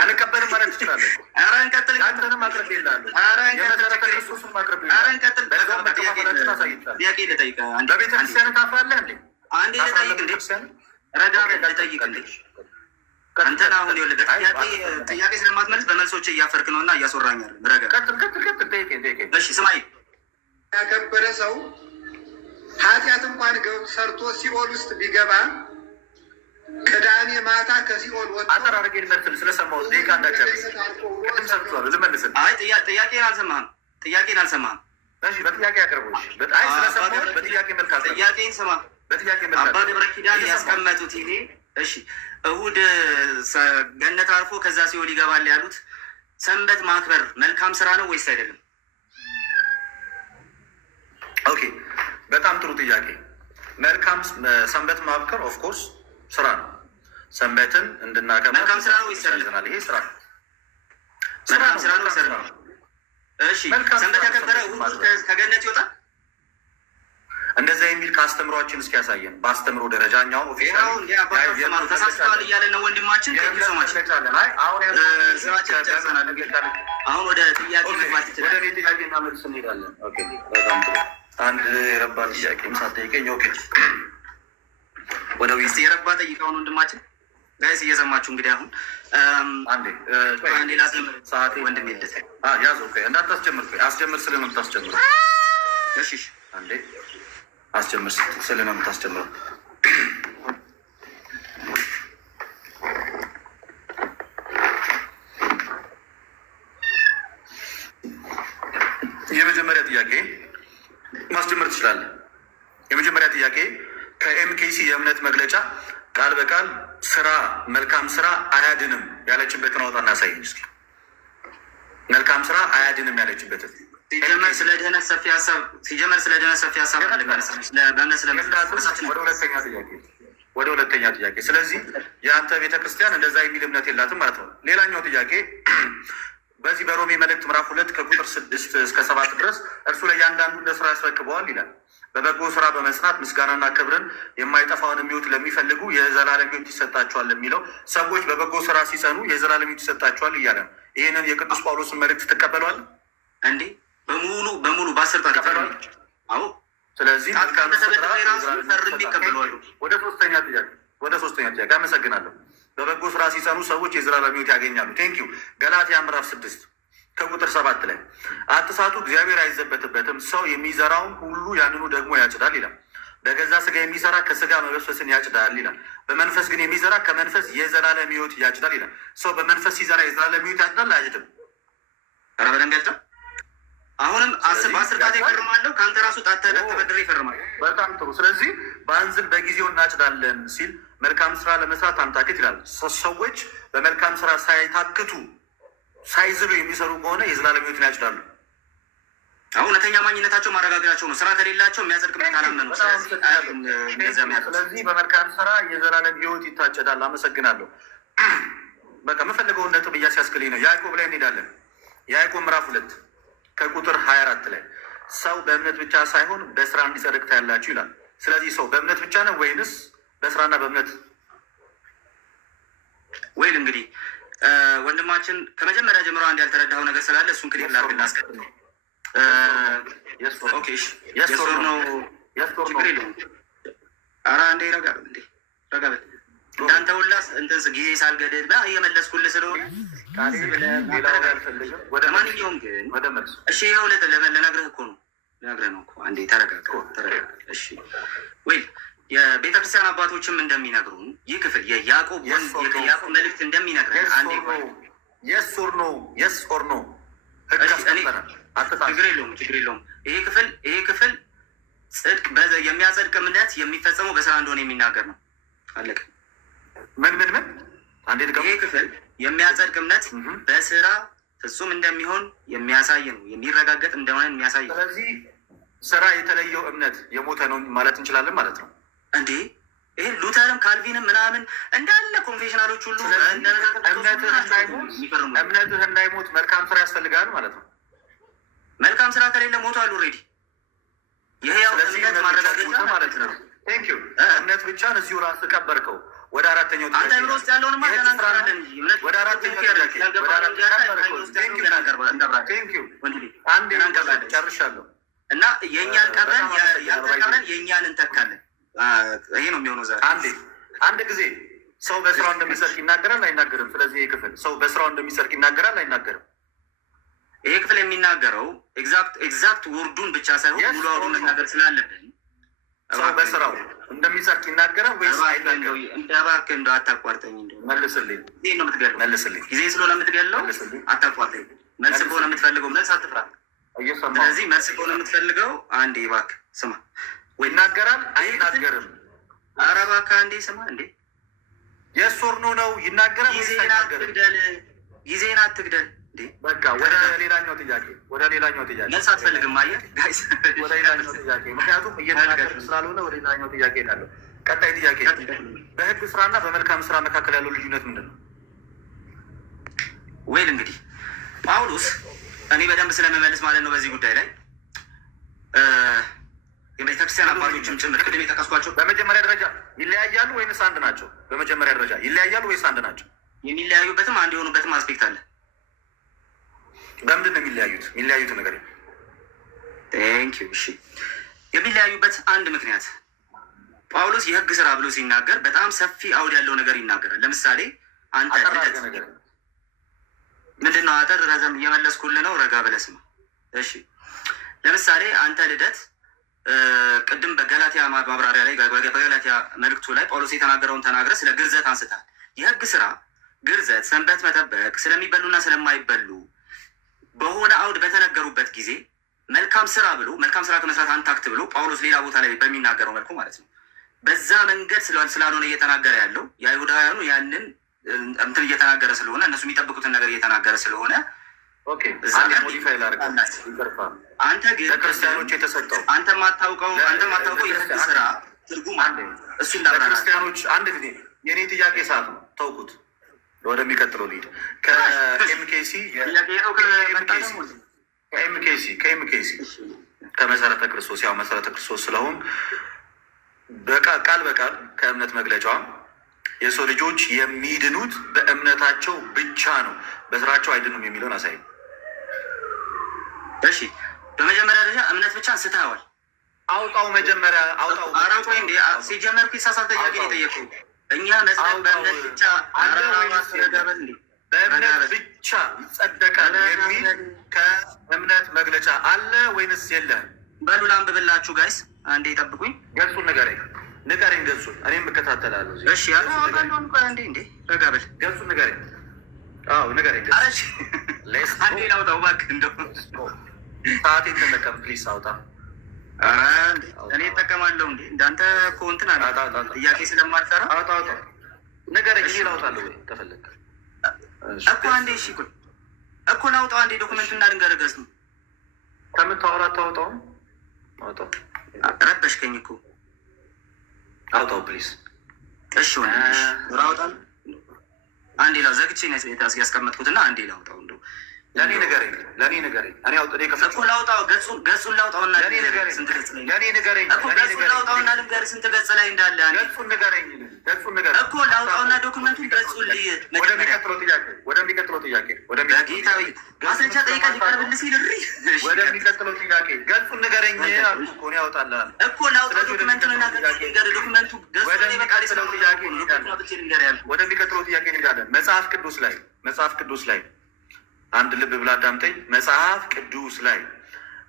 አልቀበልም ማለት ትችላለህ። ኧረ እንቀጥል። ማቅረብ የለህም። የመሰረተ ክርስቶስን ማቅረብ እንቀጥል። ጥያቄ ልጠይቅ። በቤተክርስቲያን ታፍራለህ እንዴ? አንዴ ልጠይቅ እንዴ? ረጋ ልጠይቅ እንዴ? አንተን አሁን ይኸውልህ ጥያቄ ስለማትመልስ በመልሶች እያፈርክ ነው እና እያስወራኛል። ረጋ እሺ ስማኝ። ያከበረ ሰው ኃጢአት እንኳን ሰርቶ ሲኦል ውስጥ ቢገባ ቅዳሜ ማታ ከሲኦል ወጥቶ አጠራርጌን መልስል ስለሰማሁት ደቂቃ እንዳጨርስ ቅድም ሰምቼዋለሁ። ልመልስልህ። አይ ጥያቄን አልሰማህም። እሺ በጥያቄ አቅርቦሽ አይ ስለሰማሁት በጥያቄ መልክ አቅርቦ ጥያቄን ስማ። በጥያቄ መልክ አባ ገብረ ኪዳን ያስቀመጡት ይሄ እሺ እሁድ ገነት አልፎ ከዛ ሲኦል ይገባል ያሉት ሰንበት ማክበር መልካም ስራ ነው ወይስ አይደለም? ኦኬ በጣም ጥሩ ጥያቄ። መልካም ሰንበት ማክበር ኦፍ ኮርስ ስራ ነው። ሰንበትን እንድናከብር መልካም ስራ ነው ወይስ አይደለም? ይሄ ስራ ነው። መልካም ስራ ነው ወይስ አይደለም? እሺ ሰንበት ያከበረ እሁድ ከገነት ይወጣል? እንደዛ የሚል ከአስተምሯችን እስኪ ያሳየን። በአስተምሮ ደረጃኛው ተሳስተዋል እያለ ነው ወንድማችን። አሁን ወደ ጥያቄ መግባት ይችላል። ወደ ጥያቄ እና መልስ እንሄዳለን። በጣም ጥሩ። አንድ የረባ ጥያቄም ሳትጠይቀኝ ወደ ዊስ የረባ ጠይቀውን ወንድማችን ጋይስ እየሰማችሁ እንግዲህ አሁን አንዴ ላስጀምር። ሰዓት ወንድም የለት ያዙ እንዳታስጀምር አስጀምር ስለ ነው የምታስጀምረው። እሺ አንዴ አስጀምር ስለ ነው የምታስጀምረው። የመጀመሪያ ጥያቄ ማስጀመር ትችላለህ። የመጀመሪያ ጥያቄ ከኤምኬሲ የእምነት መግለጫ ቃል በቃል ስራ መልካም ስራ አያድንም ያለችበትን አውጣና ያሳየኝ እስኪ። መልካም ስራ አያድንም ያለችበትን ሲጀመር ስለ ድህነት ሰፊ ሀሳብ አለ። ወደ ሁለተኛ ጥያቄ። ስለዚህ የአንተ ቤተክርስቲያን እንደዛ የሚል እምነት የላትም ማለት ነው። ሌላኛው ጥያቄ በዚህ በሮሜ መልእክት ምዕራፍ 2 ከቁጥር 6 እስከ 7 ድረስ እርሱ ለእያንዳንዱ ለስራ ያስረክበዋል ይላል። በበጎ ስራ በመስራት ምስጋናና ክብርን የማይጠፋውን ሕይወት ለሚፈልጉ የዘላለም ሕይወት ይሰጣቸዋል የሚለው ሰዎች በበጎ ስራ ሲጸኑ የዘላለም ሕይወት ይሰጣቸዋል እያለ ነው። ይህንን የቅዱስ ጳውሎስን መልእክት ትቀበሏል እንዴ? በሙሉ በአስር ይቀበሏል። አዎ። ስለዚህ ይቀበሏሉ። ወደ ሶስተኛ ጥያቄ አመሰግናለሁ። በበጎ ስራ ሲጸኑ ሰዎች የዘላለም ሕይወት ያገኛሉ። ቴንኪዩ። ገላትያ ምዕራፍ 6 ከቁጥር 7 ላይ አትሳቱ፣ እግዚአብሔር አይዘበትበትም፣ ሰው የሚዘራውን ሁሉ ያንኑ ደግሞ ያጭዳል ይላል። በገዛ ስጋ የሚሰራ ከስጋ መበስበስን ያጭዳል ይላል። በመንፈስ ግን የሚዘራ ከመንፈስ የዘላለም ሕይወት ያጭዳል ይላል። ሰው በመንፈስ ሲዘራ የዘላለም ሕይወት ያጭዳል አያጭድም? ኧረ በደንብ ያጭዳል። አሁንም በአስር ጣት ይፈርማለሁ። ከአንተ ራሱ ጣት ተበድሬ ይፈርማል። በጣም ጥሩ። ስለዚህ በአንዝል በጊዜው እናጭዳለን ሲል መልካም ስራ ለመስራት አንታክት ይላል። ሰዎች በመልካም ስራ ሳይታክቱ ሳይዝሉ የሚሰሩ ከሆነ የዘላለም ሕይወትን ያጭዳሉ። እውነተኛ ማኝነታቸው ማረጋገጫቸው ነው። ስራ ከሌላቸው የሚያጸድቅበት አላመኑ። ስለዚህ በመልካም ስራ የዘላለም ሕይወት ይታጨዳል። አመሰግናለሁ። በቃ የምፈልገውን ነጥብ እያስያዝክልኝ ነው። ያዕቆብ ላይ እንሄዳለን። የያዕቆብ ምዕራፍ 2 ከቁጥር 24 ላይ ሰው በእምነት ብቻ ሳይሆን በስራ እንዲጸድቅ ታያላችሁ ይላል። ስለዚህ ሰው በእምነት ብቻ ነው ወይንስ በስራና በእምነት? ወይል እንግዲህ ወንድማችን ከመጀመሪያ ጀምሮ አንድ ያልተረዳኸው ነገር ስላለ እሱን ክሊር ላድርግ ላስቀድም ነው። የሶር ነው ችግር የለውም። ኧረ እንዴ ረጋ በል እንዳንተ ሁላ እንትን ጊዜ ሳልገድል እየመለስኩልህ ስለሆነ ለማንኛውም ግን እሺ ይኸው ልነግርህ እኮ ነው እኮ አንዴ ተረጋጋ። እሺ ወይ የቤተክርስቲያን አባቶችም እንደሚነግሩን ይህ ክፍል የያዕቆብ መልእክት እንደሚነግረን አንዴ ችግር የለውም። ይሄ ክፍል ጽድቅ የሚያጸድቅ እምነት የሚፈጸመው በስራ እንደሆነ የሚናገር ነው። አለቀ። ምን ይሄ ክፍል የሚያጸድቅ እምነት በስራ ፍጹም እንደሚሆን የሚያሳይ ነው፣ የሚረጋገጥ እንደሆነ የሚያሳይ ነው። ስለዚህ ስራ የተለየው እምነት የሞተ ነው ማለት እንችላለን ማለት ነው እንዴ? ይሄ ሉተርም ካልቪንም ምናምን እንዳለ ኮንፌሽናሎች ሁሉ እምነትህ እንዳይሞት መልካም ስራ ያስፈልጋል ማለት ነው። መልካም ስራ ከሌለ ሞቷል ኦልሬዲ። ይሄ ያው እምነት ማረጋገጫ ማለት ነው። ቴንኪው። እምነት ብቻን እዚሁ ራስ ቀበርከው። ወደ አራተኛው አንተ ብሎ ውስጥ ያለውን ማናናለን እንጂ ወደ አራተኛው ጨርሻለሁ። እና የእኛን ቀብረን የእኛን እንተካለን። ይሄ ነው የሚሆነው ዛሬ። አንድ ጊዜ ሰው በስራው እንደሚሰርቅ ይናገራል አይናገርም? ስለዚህ ይህ ክፍል ሰው በስራው እንደሚሰርቅ ይናገራል አይናገርም? ይሄ ክፍል የሚናገረው ኤግዛክት ወርዱን ብቻ ሳይሆን ሙሉ አውዱን መናገር ስላለብን ሰው በስራው እንደሚሰርቅ ይናገራል ወይስ አይናገርም? እባክህ እንደው አታቋርጠኝ። እንደው መልስልኝ። ይሄን ነው የምትገለው። መልስልኝ። ጊዜ ስለሆነ የምትገለው አታቋርጠኝ። መልስ ከሆነ የምትፈልገው መልስ አትፍራ። ስለዚህ መልስ ከሆነ የምትፈልገው አንዴ እባክህ ስማ። ይናገራል አይናገርም? ኧረ እባክህ አንዴ ስማ። እንዴ የስ ኦር ኖ ነው? ይናገራል ወይስ አይናገርም? ጊዜን አትግደል። በቃ ወደ ሌላኛው ጥያቄ መልስ አትፈልግም? አየህ ጋይስ፣ ወደ ሌላኛው ጥያቄ ምክንያቱም እየተናገር ስላልሆነ ወደ ሌላኛው ጥያቄ እሄዳለሁ። ቀጣይ ጥያቄ፣ በህግ ስራና በመልካም ስራ መካከል ያለው ልዩነት ምንድን ነው? ወይል እንግዲህ ጳውሎስ እኔ በደንብ ስለመመልስ ማለት ነው በዚህ ጉዳይ ላይ የቤተክርስቲያን አባቶችም ጭምር ቅድም የጠቀስኳቸው በመጀመሪያ ደረጃ ይለያያሉ ወይንስ አንድ ናቸው? በመጀመሪያ ደረጃ ይለያያሉ ወይስ አንድ ናቸው? የሚለያዩበትም አንድ የሆኑበትም አስፔክት አለ። በምንድን ነው የሚለያዩት? የሚለያዩት ነገር ቴንኪው። እሺ፣ የሚለያዩበት አንድ ምክንያት ጳውሎስ የህግ ስራ ብሎ ሲናገር በጣም ሰፊ አውድ ያለው ነገር ይናገራል። ለምሳሌ አንተ ልደት ምንድን ነው? አጠር ረዘም እየመለስኩልህ ነው፣ ረጋ ብለህ ስማ። እሺ፣ ለምሳሌ አንተ ልደት ቅድም በገላትያ ማብራሪያ ላይ በገላትያ መልእክቱ ላይ ጳውሎስ የተናገረውን ተናግረህ ስለ ግርዘት አንስታል። የህግ ስራ ግርዘት፣ ሰንበት መጠበቅ፣ ስለሚበሉና ስለማይበሉ በሆነ አውድ በተነገሩበት ጊዜ መልካም ስራ ብሎ መልካም ስራ ከመስራት አንታክት ብሎ ጳውሎስ ሌላ ቦታ ላይ በሚናገረው መልኩ ማለት ነው በዛ መንገድ ስላልሆነ እየተናገረ ያለው የአይሁዳውያኑ ያንን እንትን እየተናገረ ስለሆነ እነሱ የሚጠብቁትን ነገር እየተናገረ ስለሆነ አንተ ግን ለክርስቲያኖች የተሰጠው አንተ ማታውቀው የህግ ስራ ትርጉም አለ። እሱ ለክርስቲያኖች አንድ ጊዜ የኔ ጥያቄ ሰዓት ነው ተውኩት። ወደሚቀጥለው ልሂድ። ከኤምኬሲ ከመሰረተ ክርስቶስ ያው መሰረተ ክርስቶስ ስለሆን ቃል በቃል ከእምነት መግለጫዋ የሰው ልጆች የሚድኑት በእምነታቸው ብቻ ነው፣ በስራቸው አይድኑም የሚለውን አሳይ። እሺ፣ በመጀመሪያ ደረጃ እምነት ብቻ ስተዋል። አውጣው፣ መጀመሪያ አውጣው። አራቆ እንዴ ሲጀመር ኪሳሳት ጥያቄ ነው የጠየቁት። እኛ መጽደቅ በእምነት ብቻ በእምነት ብቻ ይጸደቃል የሚል ከእምነት መግለጫ አለ ወይንስ የለም? በሉ ላንብብላችሁ ጋይስ፣ አንዴ ጠብቁኝ። ገጹን ንገረኝ ገጹን፣ እኔም እከታተላለሁ። እሺ፣ እንዴ ረጋ በል። ገጹን ንገረኝ። አዎ ንገረኝ። አንዴ ላውጣው እባክህ። እንደው ሰዓቴን ተጠቀም ፕሊስ፣ አውጣ። እኔ እጠቀማለሁ እንዴ እንዳንተ እኮ እንትን አለ ጥያቄ ስለማልሰራ አውጣ ንገረኝ። እኔ ላውጣለሁ ወይ ከፈለግ እኮ አንዴ። እሺ እኮ ላውጣው አንዴ። ዶኩመንት እና ልንገርገስ ነው ከምታወራ አታወጣውም? አውጣው። ረበሽከኝ እኮ አውጣው ፕሊስ። እሺ ራውጣል። አንዴ ላው ዘግቼ ነው ያስቀመጥኩትና አንዴ ላውጣው። እንደው ለእኔ ንገረኝ። እኔ አውጥቼ እኮ ላውጣው፣ ገጹን ላውጣውና ለእኔ ንገረኝ። ለእኔ ንገረኝ እኮ ገጹን ላውጣውና ልንገርህ ስንት ገጽ ላይ እንዳለ ገጹን ንገረኝ እኮ ላውጣውና ዶክመንቱን ገጹን ልይ። ወደሚቀጥለው ጥያቄ ጌታዊ ማስረጃ ጠይቀህ ሊቀርብልህ ሲል ወደሚቀጥለው ጥያቄ ገጹን ንገረኝ አልኩህ እኮ እኔ አወጣልሃለሁ እኮ ላውጣው ዶክመንቱንና ዶክመንቱ ገጹ ላይ በቃ ወደሚቀጥለው ጥያቄ እንሄዳለን። መጽሐፍ ቅዱስ ላይ አንድ ልብ ብላ አዳምጠኝ። መጽሐፍ ቅዱስ ላይ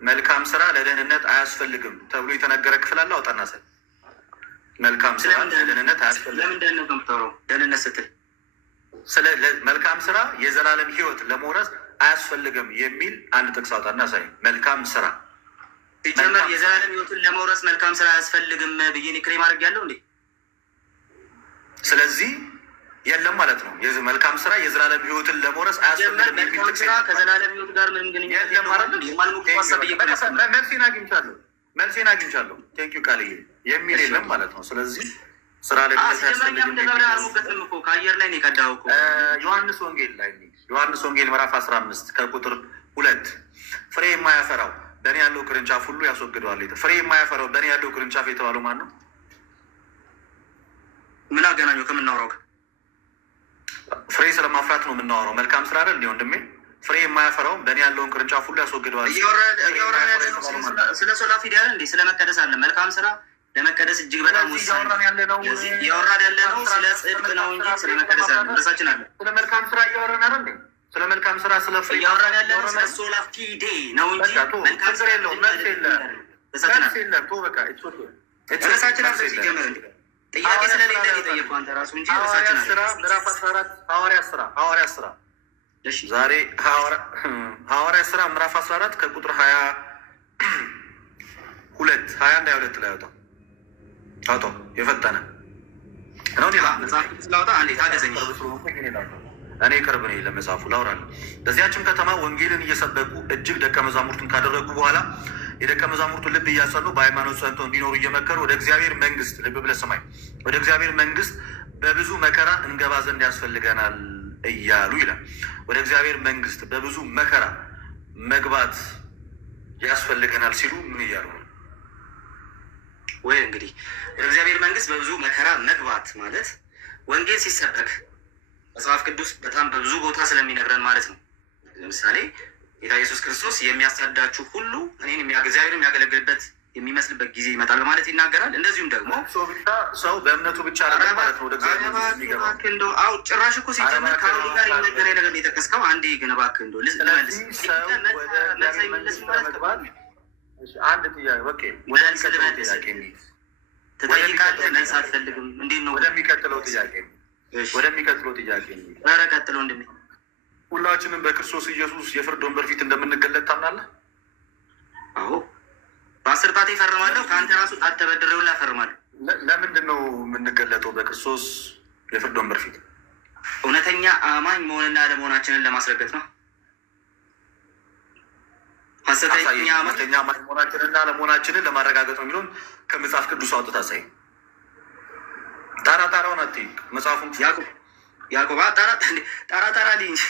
መልካም ስራ ለደህንነት አያስፈልግም ተብሎ የተነገረ ክፍል አለ። አውጣና ሰ መልካም ስራ ለደህንነት አያስፈልግም። ለምንድን ነው የምታወራው? ደህንነት ስትል ስለ መልካም ስራ የዘላለም ሕይወት ለመውረስ አያስፈልግም የሚል አንድ ጥቅስ አውጣና ሳይ። መልካም ስራ ሲጀመር የዘላለም ሕይወትን ለመውረስ መልካም ስራ አያስፈልግም ብዬ ክሌም አድርጌያለሁ እንዴ? ስለዚህ የለም ማለት ነው። መልካም ስራ የዘላለም ሕይወትን ለመውረስ አያስፈልግም የሚል ጥቅስ ስራ ከዘላለም ሕይወት ጋር ምንም ግንኙነት የለም ማለት ነው። መልሴን አግኝቻለሁ። ቴንኪዩ ቃልዬ የሚል የለም ማለት ነው። ስለዚህ ስራ ላይ አልሞገትም እኮ ከአየር ላይ ነው የቀዳኸው እኮ። ዮሐንስ ወንጌል ምዕራፍ 15 ከቁጥር 2 ፍሬ የማያፈራው በእኔ ያለው ቅርንጫፍ ሁሉ ያስወግደዋል። ፍሬ የማያፈራው በእኔ ያለው ቅርንጫፍ የተባለው ማን ነው? ምን አገናኘው ከምናወራው? ፍሬ ስለማፍራት ነው የምናወራው። መልካም ስራ አይደል ወንድሜ? ፍሬ የማያፈራው በእኔ ያለውን ቅርንጫፍ ሁሉ ያስወግደዋል። እያወራን ያለ ነው ስለ ሶላ ፊዳል እንዴ? ስለ መቀደስ አለ። መልካም ስራ ለመቀደስ እጅግ በጣም እያወራን ያለ ነው ስለ ጽድቅ ነው እንጂ ስለ መቀደስ አለ ራሳችን አለ። ስለ መልካም ስራ እያወራን አይደል? ስለ መልካም ስራ ስለ ፍሬ እያወራን ያለ ነው ስለ ሶላ ፊዴ ነው እንጂ መልካም ስራ የለውም። መልስ የለም። ራሳችን አለ ሲጀምር እንዴ ጥያቄ ስለሌለ የጠየቀው አንተ ራሱ እንጂ ራሳችን አለ። ምዕራፍ 14 ሐዋርያት ስራ እሺ ዛሬ ሐዋርያት ስራ ምዕራፍ 14 ከቁጥር 21 ላይ አውጣው። የፈጠነ ነው ሌላ መጽሐፍ ስላውጣ አንዴ ታገዘኝ። እኔ ቅርብ ነኝ ለመጽሐፉ ላውራለሁ። በዚያችም ከተማ ወንጌልን እየሰበኩ እጅግ ደቀ መዛሙርቱን ካደረጉ በኋላ የደቀ መዛሙርቱ ልብ እያጸኑ በሃይማኖት ጸንተው እንዲኖሩ እየመከሩ ወደ እግዚአብሔር መንግስት፣ ልብ ብለህ ስማኝ፣ ወደ እግዚአብሔር መንግስት በብዙ መከራ እንገባ ዘንድ ያስፈልገናል እያሉ ይላል። ወደ እግዚአብሔር መንግስት በብዙ መከራ መግባት ያስፈልገናል ሲሉ ምን እያሉ ነው? ወይ እንግዲህ ወደ እግዚአብሔር መንግስት በብዙ መከራ መግባት ማለት ወንጌል ሲሰበክ መጽሐፍ ቅዱስ በጣም በብዙ ቦታ ስለሚነግረን ማለት ነው። ለምሳሌ ጌታ ኢየሱስ ክርስቶስ የሚያሳዳችሁ ሁሉ እኔን እግዚአብሔር የሚያገለግልበት የሚመስልበት ጊዜ ይመጣል በማለት ይናገራል። እንደዚሁም ደግሞ ሰው በእምነቱ ብቻ ማለት ነው ወደ እግዚአብሔር አው ጭራሽ እኮ ሲጀመር ከአሁን ጋር የነገረኝ ነገር የጠቀስከው አንዴ ግን እባክህ እንደው ልመልስ አንድ ጥያቄ ትጠይቃለህ፣ መልስ አትፈልግም። እንዴት ነው? ወደሚቀጥለው ጥያቄ ኧረ ቀጥሎ እንድሜ ሁላችንም በክርስቶስ ኢየሱስ የፍርድ ወንበር ፊት እንደምንገለጥ ታምናለህ? አዎ፣ በ10 ጣቴ እፈርማለሁ። ከአንተ ራሱ ጣት ተበድሬ ሁላ እፈርማለሁ። ለምንድን ነው የምንገለጠው በክርስቶስ የፍርድ ወንበር ፊት? እውነተኛ አማኝ መሆንና አለመሆናችንን ለማስረገጥ ነው። ሐሰተኛ አማኝ መሆናችንና አለመሆናችንን ለማረጋገጥ ነው የሚለውን ከመጽሐፍ ቅዱስ አውጥተህ አሳይ። ጣራውን አትይ። መጽሐፉን ያዕቆብ ጣራ ልኝ እንጂ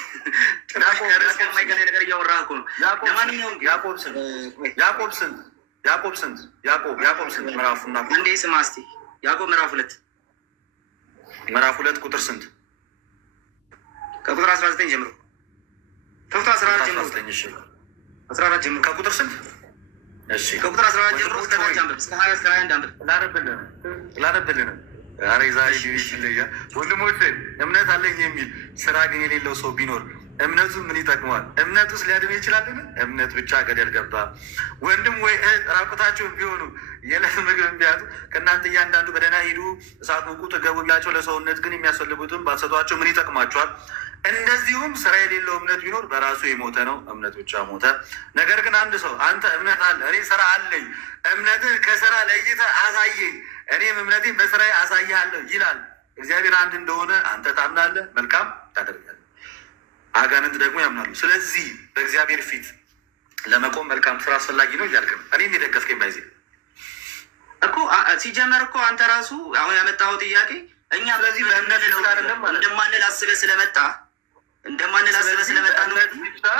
ከማይገናኝ ነገር እያወራህ እኮ ነው። ለማንኛውም ያዕቆብ ስንት ምዕራፉና እንዴ ስማ እስኪ ያዕቆብ ምዕራፍ 2 ቁጥር ስንት? ከቁጥር 19 ጀምሮ ከቁጥር 14 ጀምሮ ከቁጥር ስንት? እሺ ከቁጥር 14 ጀምሮ እስከ 21 አንብብ። ላነብልህ ነው። ዛሬ ይለያል ወንድሞች። እምነት አለኝ የሚል ስራ ግን የሌለው ሰው ቢኖር እምነቱ ምን ይጠቅመዋል? እምነቱስ ሊያድን ይችላልን? እምነት ብቻ ገደል ገባ። ወንድም ወይ እህት ራቁታቸውን ቢሆኑ የዕለት ምግብ ቢያጡ ከእናንተ እያንዳንዱ በደህና ሂዱ፣ እሳት ሙቁ፣ ጥገቡላቸው። ለሰውነት ግን የሚያስፈልጉትን ባትሰጧቸው ምን ይጠቅማቸዋል? እንደዚሁም ስራ የሌለው እምነት ቢኖር በራሱ የሞተ ነው፣ እምነት ብቻ ሞተ። ነገር ግን አንድ ሰው አንተ እምነት አለ፣ እኔ ስራ አለኝ፣ እምነትህ ከስራ ለይተህ አሳየኝ፣ እኔም እምነቴን በስራዬ አሳይሃለሁ ይላል። እግዚአብሔር አንድ እንደሆነ አንተ ታምናለህ፣ መልካም ታደርጋለህ። አጋንንት ደግሞ ያምናሉ። ስለዚህ በእግዚአብሔር ፊት ለመቆም መልካም ስራ አስፈላጊ ነው እያልክ ነው። እኔም የደገፍከኝ ባይዜ እኮ ሲጀመር እኮ አንተ ራሱ አሁን ያመጣኸው ጥያቄ እኛ በዚህ በእምነት እንደማንል አስበህ ስለመጣ እንደማንል አስበህ ስለመጣ ነው።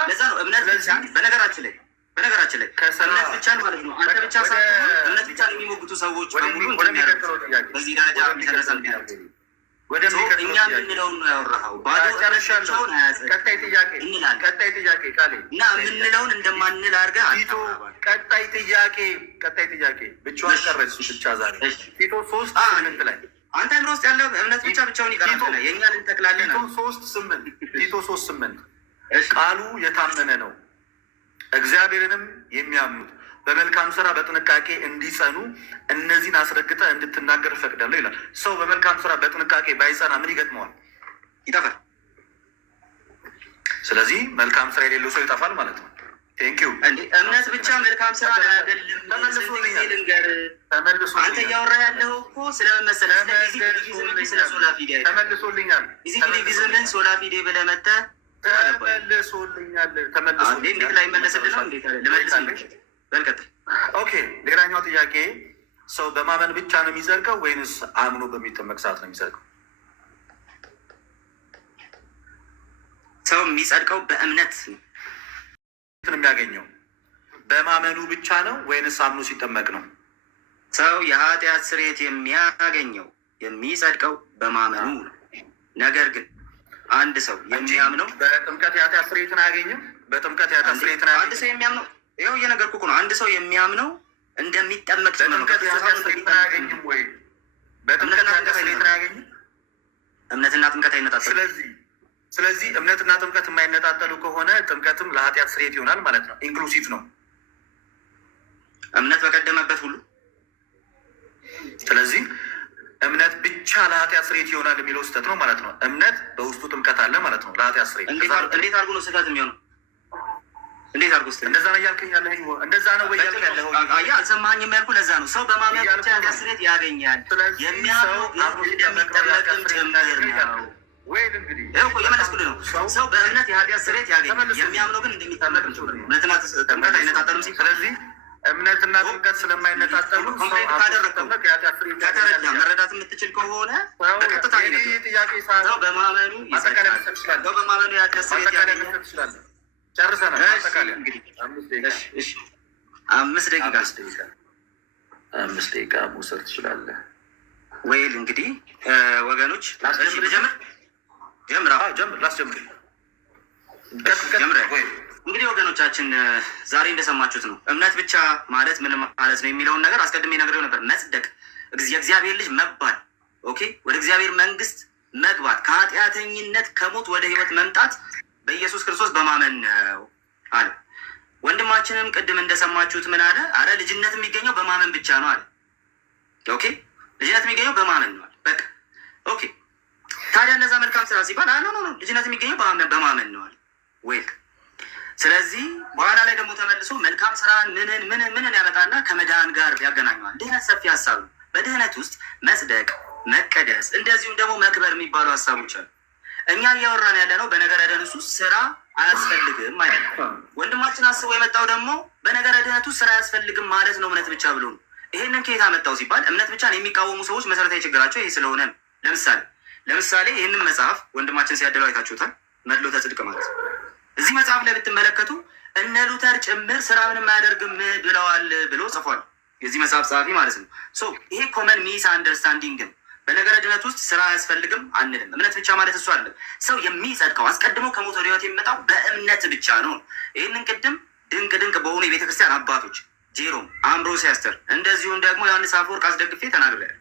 ለዛ ነው እምነት ብቻ በነገራችን ላይ እምነት ብቻን ማለት ነው። አንተ ብቻ ሳትሆን እምነት ብቻ የሚሞግቱ ሰዎች በሙሉ እንደሚያደርጉት በዚህ ደረጃ የሚደረሰ እኛ የምንለውን ነው ያወራኸው። ባዶ ጨረሻቸውን ቀጣይ ጥያቄ ቃሌ እና የምንለውን እንደማንል አድርገህ ቀጣይ ጥያቄ ብቻዋን ቀረች። ብቻ ዛሬ ቲቶ 3:8 ላይ አንተ እምሮ ውስጥ ያለው እምነት ብቻውን ይቀራል። የእኛን እንተክላለን። ቲቶ 3:8 ቃሉ የታመነ ነው፣ እግዚአብሔርንም የሚያምኑት በመልካም ስራ በጥንቃቄ እንዲጸኑ እነዚህን አስረግጠህ እንድትናገር እፈቅዳለሁ ይላል። ሰው በመልካም ስራ በጥንቃቄ ባይጸና ምን ይገጥመዋል? ይጠፋል። ስለዚህ መልካም ስራ የሌለው ሰው ይጠፋል ማለት ነው። ቴንኪዩ። እምነት ብቻ መልካም ስራ አይደለም። አንተ እያወራ ያለው እኮ ስለምን መሰለህ? ስለ ሶላ ፊዴ ተመልሶልኛል። ቴሌቪዥንን ሶላ ፊዴ ብለህ መተህ ተመልሶልኛል። እንዴት ላይ መለስልህ ነው? እንዴት ልመልስ? ኦኬ፣ ሌላኛው ጥያቄ ሰው በማመን ብቻ ነው የሚዘልቀው ወይንስ አምኖ በሚጠመቅ ሰዓት ነው የሚዘልቀው? ሰው የሚጸድቀው በእምነት ነው የሚያገኘው በማመኑ ብቻ ነው ወይንስ አምኖ ሲጠመቅ ነው? ሰው የኃጢአት ስርየት የሚያገኘው የሚጸድቀው በማመኑ ነው። ነገር ግን አንድ ሰው የሚያምነው በጥምቀት የኃጢአት ስርየትን አያገኝም። በጥምቀት የኃጢአት ስርየትን አንድ ሰው የሚያምነው ይኸው እየነገርኩህ እኮ ነው። አንድ ሰው የሚያምነው እንደሚጠመቅ በጥምቀት የኃጢአት ስርየትን አያገኝም ወይ? በጥምቀት የኃጢአት ስርየትን አያገኝም። እምነትና ጥምቀት አይነጣጠሉም። ስለዚህ እምነትና ጥምቀት የማይነጣጠሉ ከሆነ ጥምቀትም ለኃጢአት ስርየት ይሆናል ማለት ነው። ኢንክሉሲቭ ነው እምነት በቀደመበት ሁሉ። ስለዚህ እምነት ብቻ ለኃጢአት ስርየት ይሆናል የሚለው ስህተት ነው ማለት ነው። እምነት በውስጡ ጥምቀት አለ ማለት ነው ለኃጢአት ስርየት። እንዴት አድርጎ ነው ስህተት የሚሆነው? እንዴት አድርጎ ስ እንደዛ ነው እያልከኝ ያለህ? እንደዛ ነው ወይ እያልከኝ ያለህ? አልሰማኸኝም ያልኩህ ለዛ ነው። ሰው በማመን ብቻ የኃጢአት ስርየት ያገኛል። የሚያምነው እንደሚጠመቅም ጭምር ነው። ወይም እንግዲህ የመለስኩልህ ነው። ሰው በእምነት የኃጢአት ስርየት ያገኛል። የሚያምነው ግን እንደሚጠመቅም ጭምር ነው። እምነትና ጥምቀት አይነጣጠሉም ሲል ስለዚህ እምነትና ጥምቀት ስለማይነጣጠሉ ከተረዳ መረዳት የምትችል ከሆነ በቀጥታ ጥያቄ ሰው በማመኑ ሰው በማመኑ የኃጢአት ስርየት ያገኛል። ጨርሰናል። አምስት ደቂቃ መውሰድ ትችላለህ። ወይል እንግዲህ ወገኖች እንግዲህ ወገኖቻችን ዛሬ እንደሰማችሁት ነው። እምነት ብቻ ማለት ምን ማለት ነው የሚለውን ነገር አስቀድሜ ነግሬው ነበር። መጽደቅ፣ የእግዚአብሔር ልጅ መባል፣ ኦኬ፣ ወደ እግዚአብሔር መንግስት መግባት፣ ከኃጢአተኝነት ከሞት ወደ ህይወት መምጣት በኢየሱስ ክርስቶስ በማመን ነው አለ። ወንድማችንም ቅድም እንደሰማችሁት ምን አለ? አረ ልጅነት የሚገኘው በማመን ብቻ ነው አለ። ኦኬ፣ ልጅነት የሚገኘው በማመን ነው አለ። በቃ ኦኬ። ታዲያ እነዛ መልካም ስራ ሲባል ኖ ልጅነት የሚገኘው በማመን ነው አለ። ወይል ስለዚህ በኋላ ላይ ደግሞ ተመልሶ መልካም ስራን ምንን ያመጣና ከመዳን ጋር ያገናኘዋል። ድህነት ሰፊ ሀሳብ ነው። በድህነት ውስጥ መጽደቅ፣ መቀደስ፣ እንደዚሁም ደግሞ መክበር የሚባሉ ሀሳቦች አሉ። እኛ እያወራን ያለ ነው በነገረ ድህነት ውስጥ ስራ አያስፈልግም ማለት ነው። ወንድማችን አስቦ የመጣው ደግሞ በነገረ ድህነት ውስጥ ስራ አያስፈልግም ማለት ነው እምነት ብቻ ብሎ ነው። ይሄንን ከየት አመጣው ሲባል እምነት ብቻን የሚቃወሙ ሰዎች መሰረታዊ ችግራቸው ይሄ ስለሆነ ነው። ለምሳሌ ይህንን መጽሐፍ ወንድማችን ሲያደለው አይታችሁታል። መድሎተ ጽድቅ ማለት ነው። እዚህ መጽሐፍ ላይ ብትመለከቱ እነ ሉተር ጭምር ስራ ምንም አያደርግም ብለዋል ብሎ ጽፏል። የዚህ መጽሐፍ ጸሐፊ ማለት ነው። ይሄ ኮመን ሚስ አንደርስታንዲንግ ነው። በነገረ ድነት ውስጥ ስራ አያስፈልግም አንልም። እምነት ብቻ ማለት እሱ አለ። ሰው የሚጸድቀው አስቀድሞ ከሞት ወደ ህይወት የሚመጣው በእምነት ብቻ ነው። ይህንን ቅድም ድንቅ በሆኑ የቤተ ክርስቲያን አባቶች ጄሮም፣ አምብሮሲያስተር እንደዚሁም ደግሞ ዮሐንስ አፈወርቅ አስደግፌ ተናግሬያለሁ።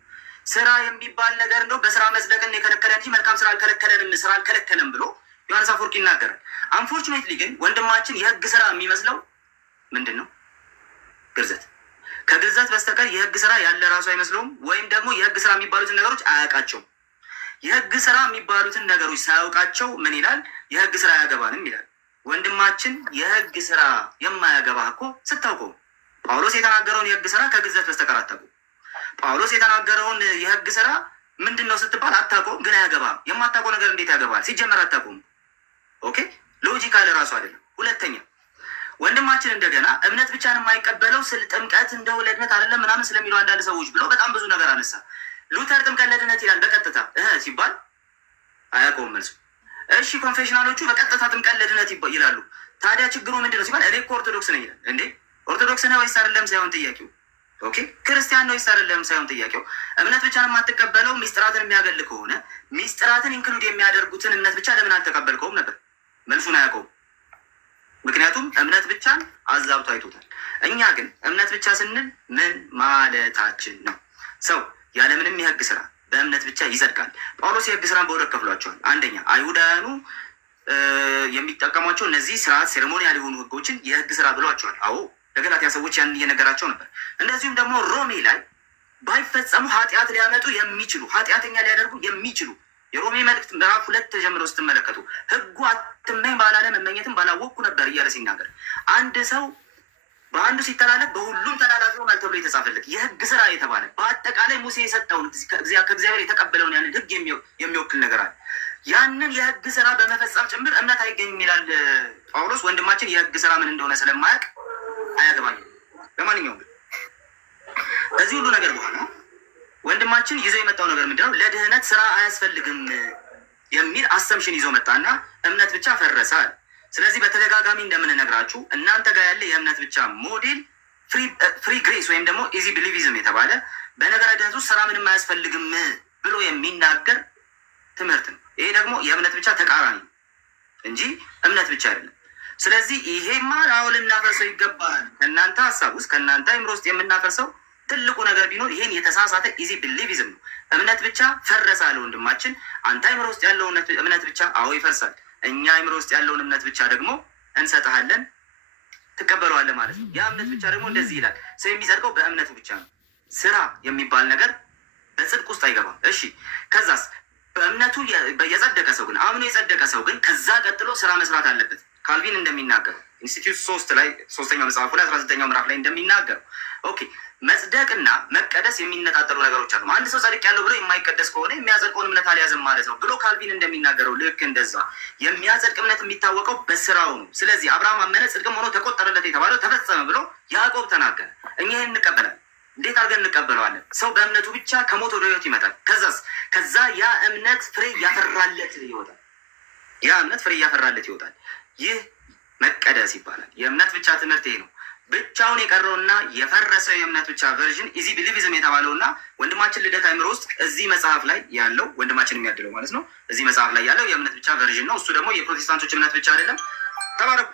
ስራ የሚባል ነገር እንደው በስራ መጽደቅን የከለከለ እንጂ መልካም ስራ አልከለከለንም፣ ስራ አልከለከለም ብሎ ዮሐንስ አፈወርቅ ይናገራል። አንፎርቹኔትሊ ግን ወንድማችን የህግ ስራ የሚመስለው ምንድን ነው? ግርዘት። ከግርዘት በስተቀር የህግ ስራ ያለ ራሱ አይመስለውም፣ ወይም ደግሞ የህግ ስራ የሚባሉትን ነገሮች አያውቃቸውም። የህግ ስራ የሚባሉትን ነገሮች ሳያውቃቸው ምን ይላል? የህግ ስራ አያገባንም ይላል። ወንድማችን የህግ ስራ የማያገባ እኮ ስታውቀው ጳውሎስ የተናገረውን የህግ ስራ ከግርዘት በስተቀር አታውቁም። ጳውሎስ የተናገረውን የህግ ስራ ምንድን ነው ስትባል አታውቀውም፣ ግን አያገባም። የማታውቀው ነገር እንዴት ያገባል? ሲጀመር አታውቁም። ኦኬ፣ ሎጂካል ራሱ አይደለም። ሁለተኛ ወንድማችን እንደገና እምነት ብቻን የማይቀበለው ስለ ጥምቀት እንደው ለድነት አይደለም ምናምን ስለሚለው አንዳንድ ሰዎች ብሎ በጣም ብዙ ነገር አነሳ። ሉተር ጥምቀት ለድነት ይላል በቀጥታ ሲባል አያውቀውም መልሱ። እሺ ኮንፌሽናሎቹ በቀጥታ ጥምቀት ለድነት ይላሉ። ታዲያ ችግሩ ምንድነው ሲባል እኔ እኮ ኦርቶዶክስ ነኝ ይላል። እንዴ ኦርቶዶክስ ነው ወይስ አይደለም ሳይሆን ጥያቄው፣ ኦኬ ክርስቲያን ነው ወይስ አይደለም ሳይሆን ጥያቄው፣ እምነት ብቻ ነው የማትቀበለው ሚስጥራትን የሚያገል ከሆነ ሚስጥራትን ኢንክሉድ የሚያደርጉትን እምነት ብቻ ለምን አልተቀበልከውም ነበር? መልሱን አያውቀውም። ምክንያቱም እምነት ብቻን አዛብቶ አይቶታል። እኛ ግን እምነት ብቻ ስንል ምን ማለታችን ነው? ሰው ያለምንም የህግ ስራ በእምነት ብቻ ይጸድቃል። ጳውሎስ የህግ ስራን በሁለት ከፍሏቸዋል። አንደኛ አይሁዳውያኑ የሚጠቀሟቸው እነዚህ ስርዓት ሴሬሞኒያል የሆኑ ህጎችን የህግ ስራ ብሏቸዋል። አዎ ለገላትያ ሰዎች ያን እየነገራቸው ነበር። እንደዚሁም ደግሞ ሮሜ ላይ ባይፈጸሙ ኃጢአት ሊያመጡ የሚችሉ ኃጢአተኛ ሊያደርጉ የሚችሉ የሮሜ መልእክት ምዕራፍ 2 ተጀምሮ ስትመለከቱ ህጉ አትመኝ ባላለ መመኘትም ባላወቅኩ ነበር እያለ ሲናገር አንድ ሰው በአንዱ ሲተላለፍ በሁሉም ተላላፊ ሆናል ተብሎ የተጻፈለት የህግ ስራ የተባለ በአጠቃላይ ሙሴ የሰጠውን ከእግዚአብሔር የተቀበለውን ያንን ህግ የሚወክል ነገር አለ። ያንን የህግ ስራ በመፈጸም ጭምር እምነት አይገኝም ይላል ጳውሎስ። ወንድማችን የህግ ስራ ምን እንደሆነ ስለማያውቅ አያገባኝም። ለማንኛውም እዚህ ሁሉ ነገር በኋላ ወንድማችን ይዞ የመጣው ነገር ምንድነው? ለድህነት ስራ አያስፈልግም የሚል አሰምሽን ይዞ መጣና እምነት ብቻ ፈረሳል። ስለዚህ በተደጋጋሚ እንደምንነግራችሁ እናንተ ጋር ያለ የእምነት ብቻ ሞዴል ፍሪ ግሬስ ወይም ደግሞ ኢዚ ቢሊቪዝም የተባለ በነገረ ድህነት ውስጥ ስራ ምንም አያስፈልግም ብሎ የሚናገር ትምህርት ነው። ይሄ ደግሞ የእምነት ብቻ ተቃራኒ እንጂ እምነት ብቻ አይደለም። ስለዚህ ይሄማ አሁን ልናፈርሰው ይገባል። ከእናንተ ሀሳብ ውስጥ ከእናንተ አይምሮ ውስጥ የምናፈርሰው ትልቁ ነገር ቢኖር ይሄን የተሳሳተ ኢዚ ቢሊቪዝም ነው። እምነት ብቻ ፈረሰ አለ ወንድማችን። አንተ አይምሮ ውስጥ ያለው እምነት ብቻ አዎ ይፈርሳል። እኛ አይምሮ ውስጥ ያለውን እምነት ብቻ ደግሞ እንሰጥሃለን፣ ትቀበለዋለህ ማለት ነው። ያ እምነት ብቻ ደግሞ እንደዚህ ይላል፣ ሰው የሚጸድቀው በእምነቱ ብቻ ነው። ስራ የሚባል ነገር በጽድቅ ውስጥ አይገባም። እሺ ከዛስ በእምነቱ የጸደቀ ሰው ግን አምኖ የጸደቀ ሰው ግን ከዛ ቀጥሎ ስራ መስራት አለበት። ካልቪን እንደሚናገር ኢንስቲትዩት 3 ላይ 3ኛው መጽሐፉ ላይ 19ኛው ምዕራፍ ላይ እንደሚናገረው ኦኬ መጽደቅና መቀደስ የሚነጣጠሉ ነገሮች አሉ። አንድ ሰው ጸድቅ ያለው ብሎ የማይቀደስ ከሆነ የሚያጸድቀውን እምነት አልያዘም ማለት ነው ብሎ ካልቪን እንደሚናገረው ልክ እንደዛ የሚያጸድቅ እምነት የሚታወቀው በስራው ነው። ስለዚህ አብርሃም አመነ ጽድቅም ሆኖ ተቆጠረለት የተባለው ተፈጸመ ብሎ ያዕቆብ ተናገረ። እኛ ይህን እንቀበላለን። እንዴት አድርገን እንቀበለዋለን? ሰው በእምነቱ ብቻ ከሞት ወደ ህይወት ይመጣል። ከዛ ያ እምነት ፍሬ እያፈራለት ይወጣል። ያ እምነት ፍሬ እያፈራለት ይወጣል። ይህ መቀደስ ይባላል። የእምነት ብቻ ትምህርት ይሄ ነው። ብቻውን የቀረውና የፈረሰው የእምነት ብቻ ቨርዥን ኢዚ ቢሊቪዝም የተባለውና ወንድማችን ልደት አይምሮ ውስጥ እዚህ መጽሐፍ ላይ ያለው ወንድማችን የሚያድለው ማለት ነው። እዚህ መጽሐፍ ላይ ያለው የእምነት ብቻ ቨርዥን ነው። እሱ ደግሞ የፕሮቴስታንቶች እምነት ብቻ አይደለም። ተባረኩ።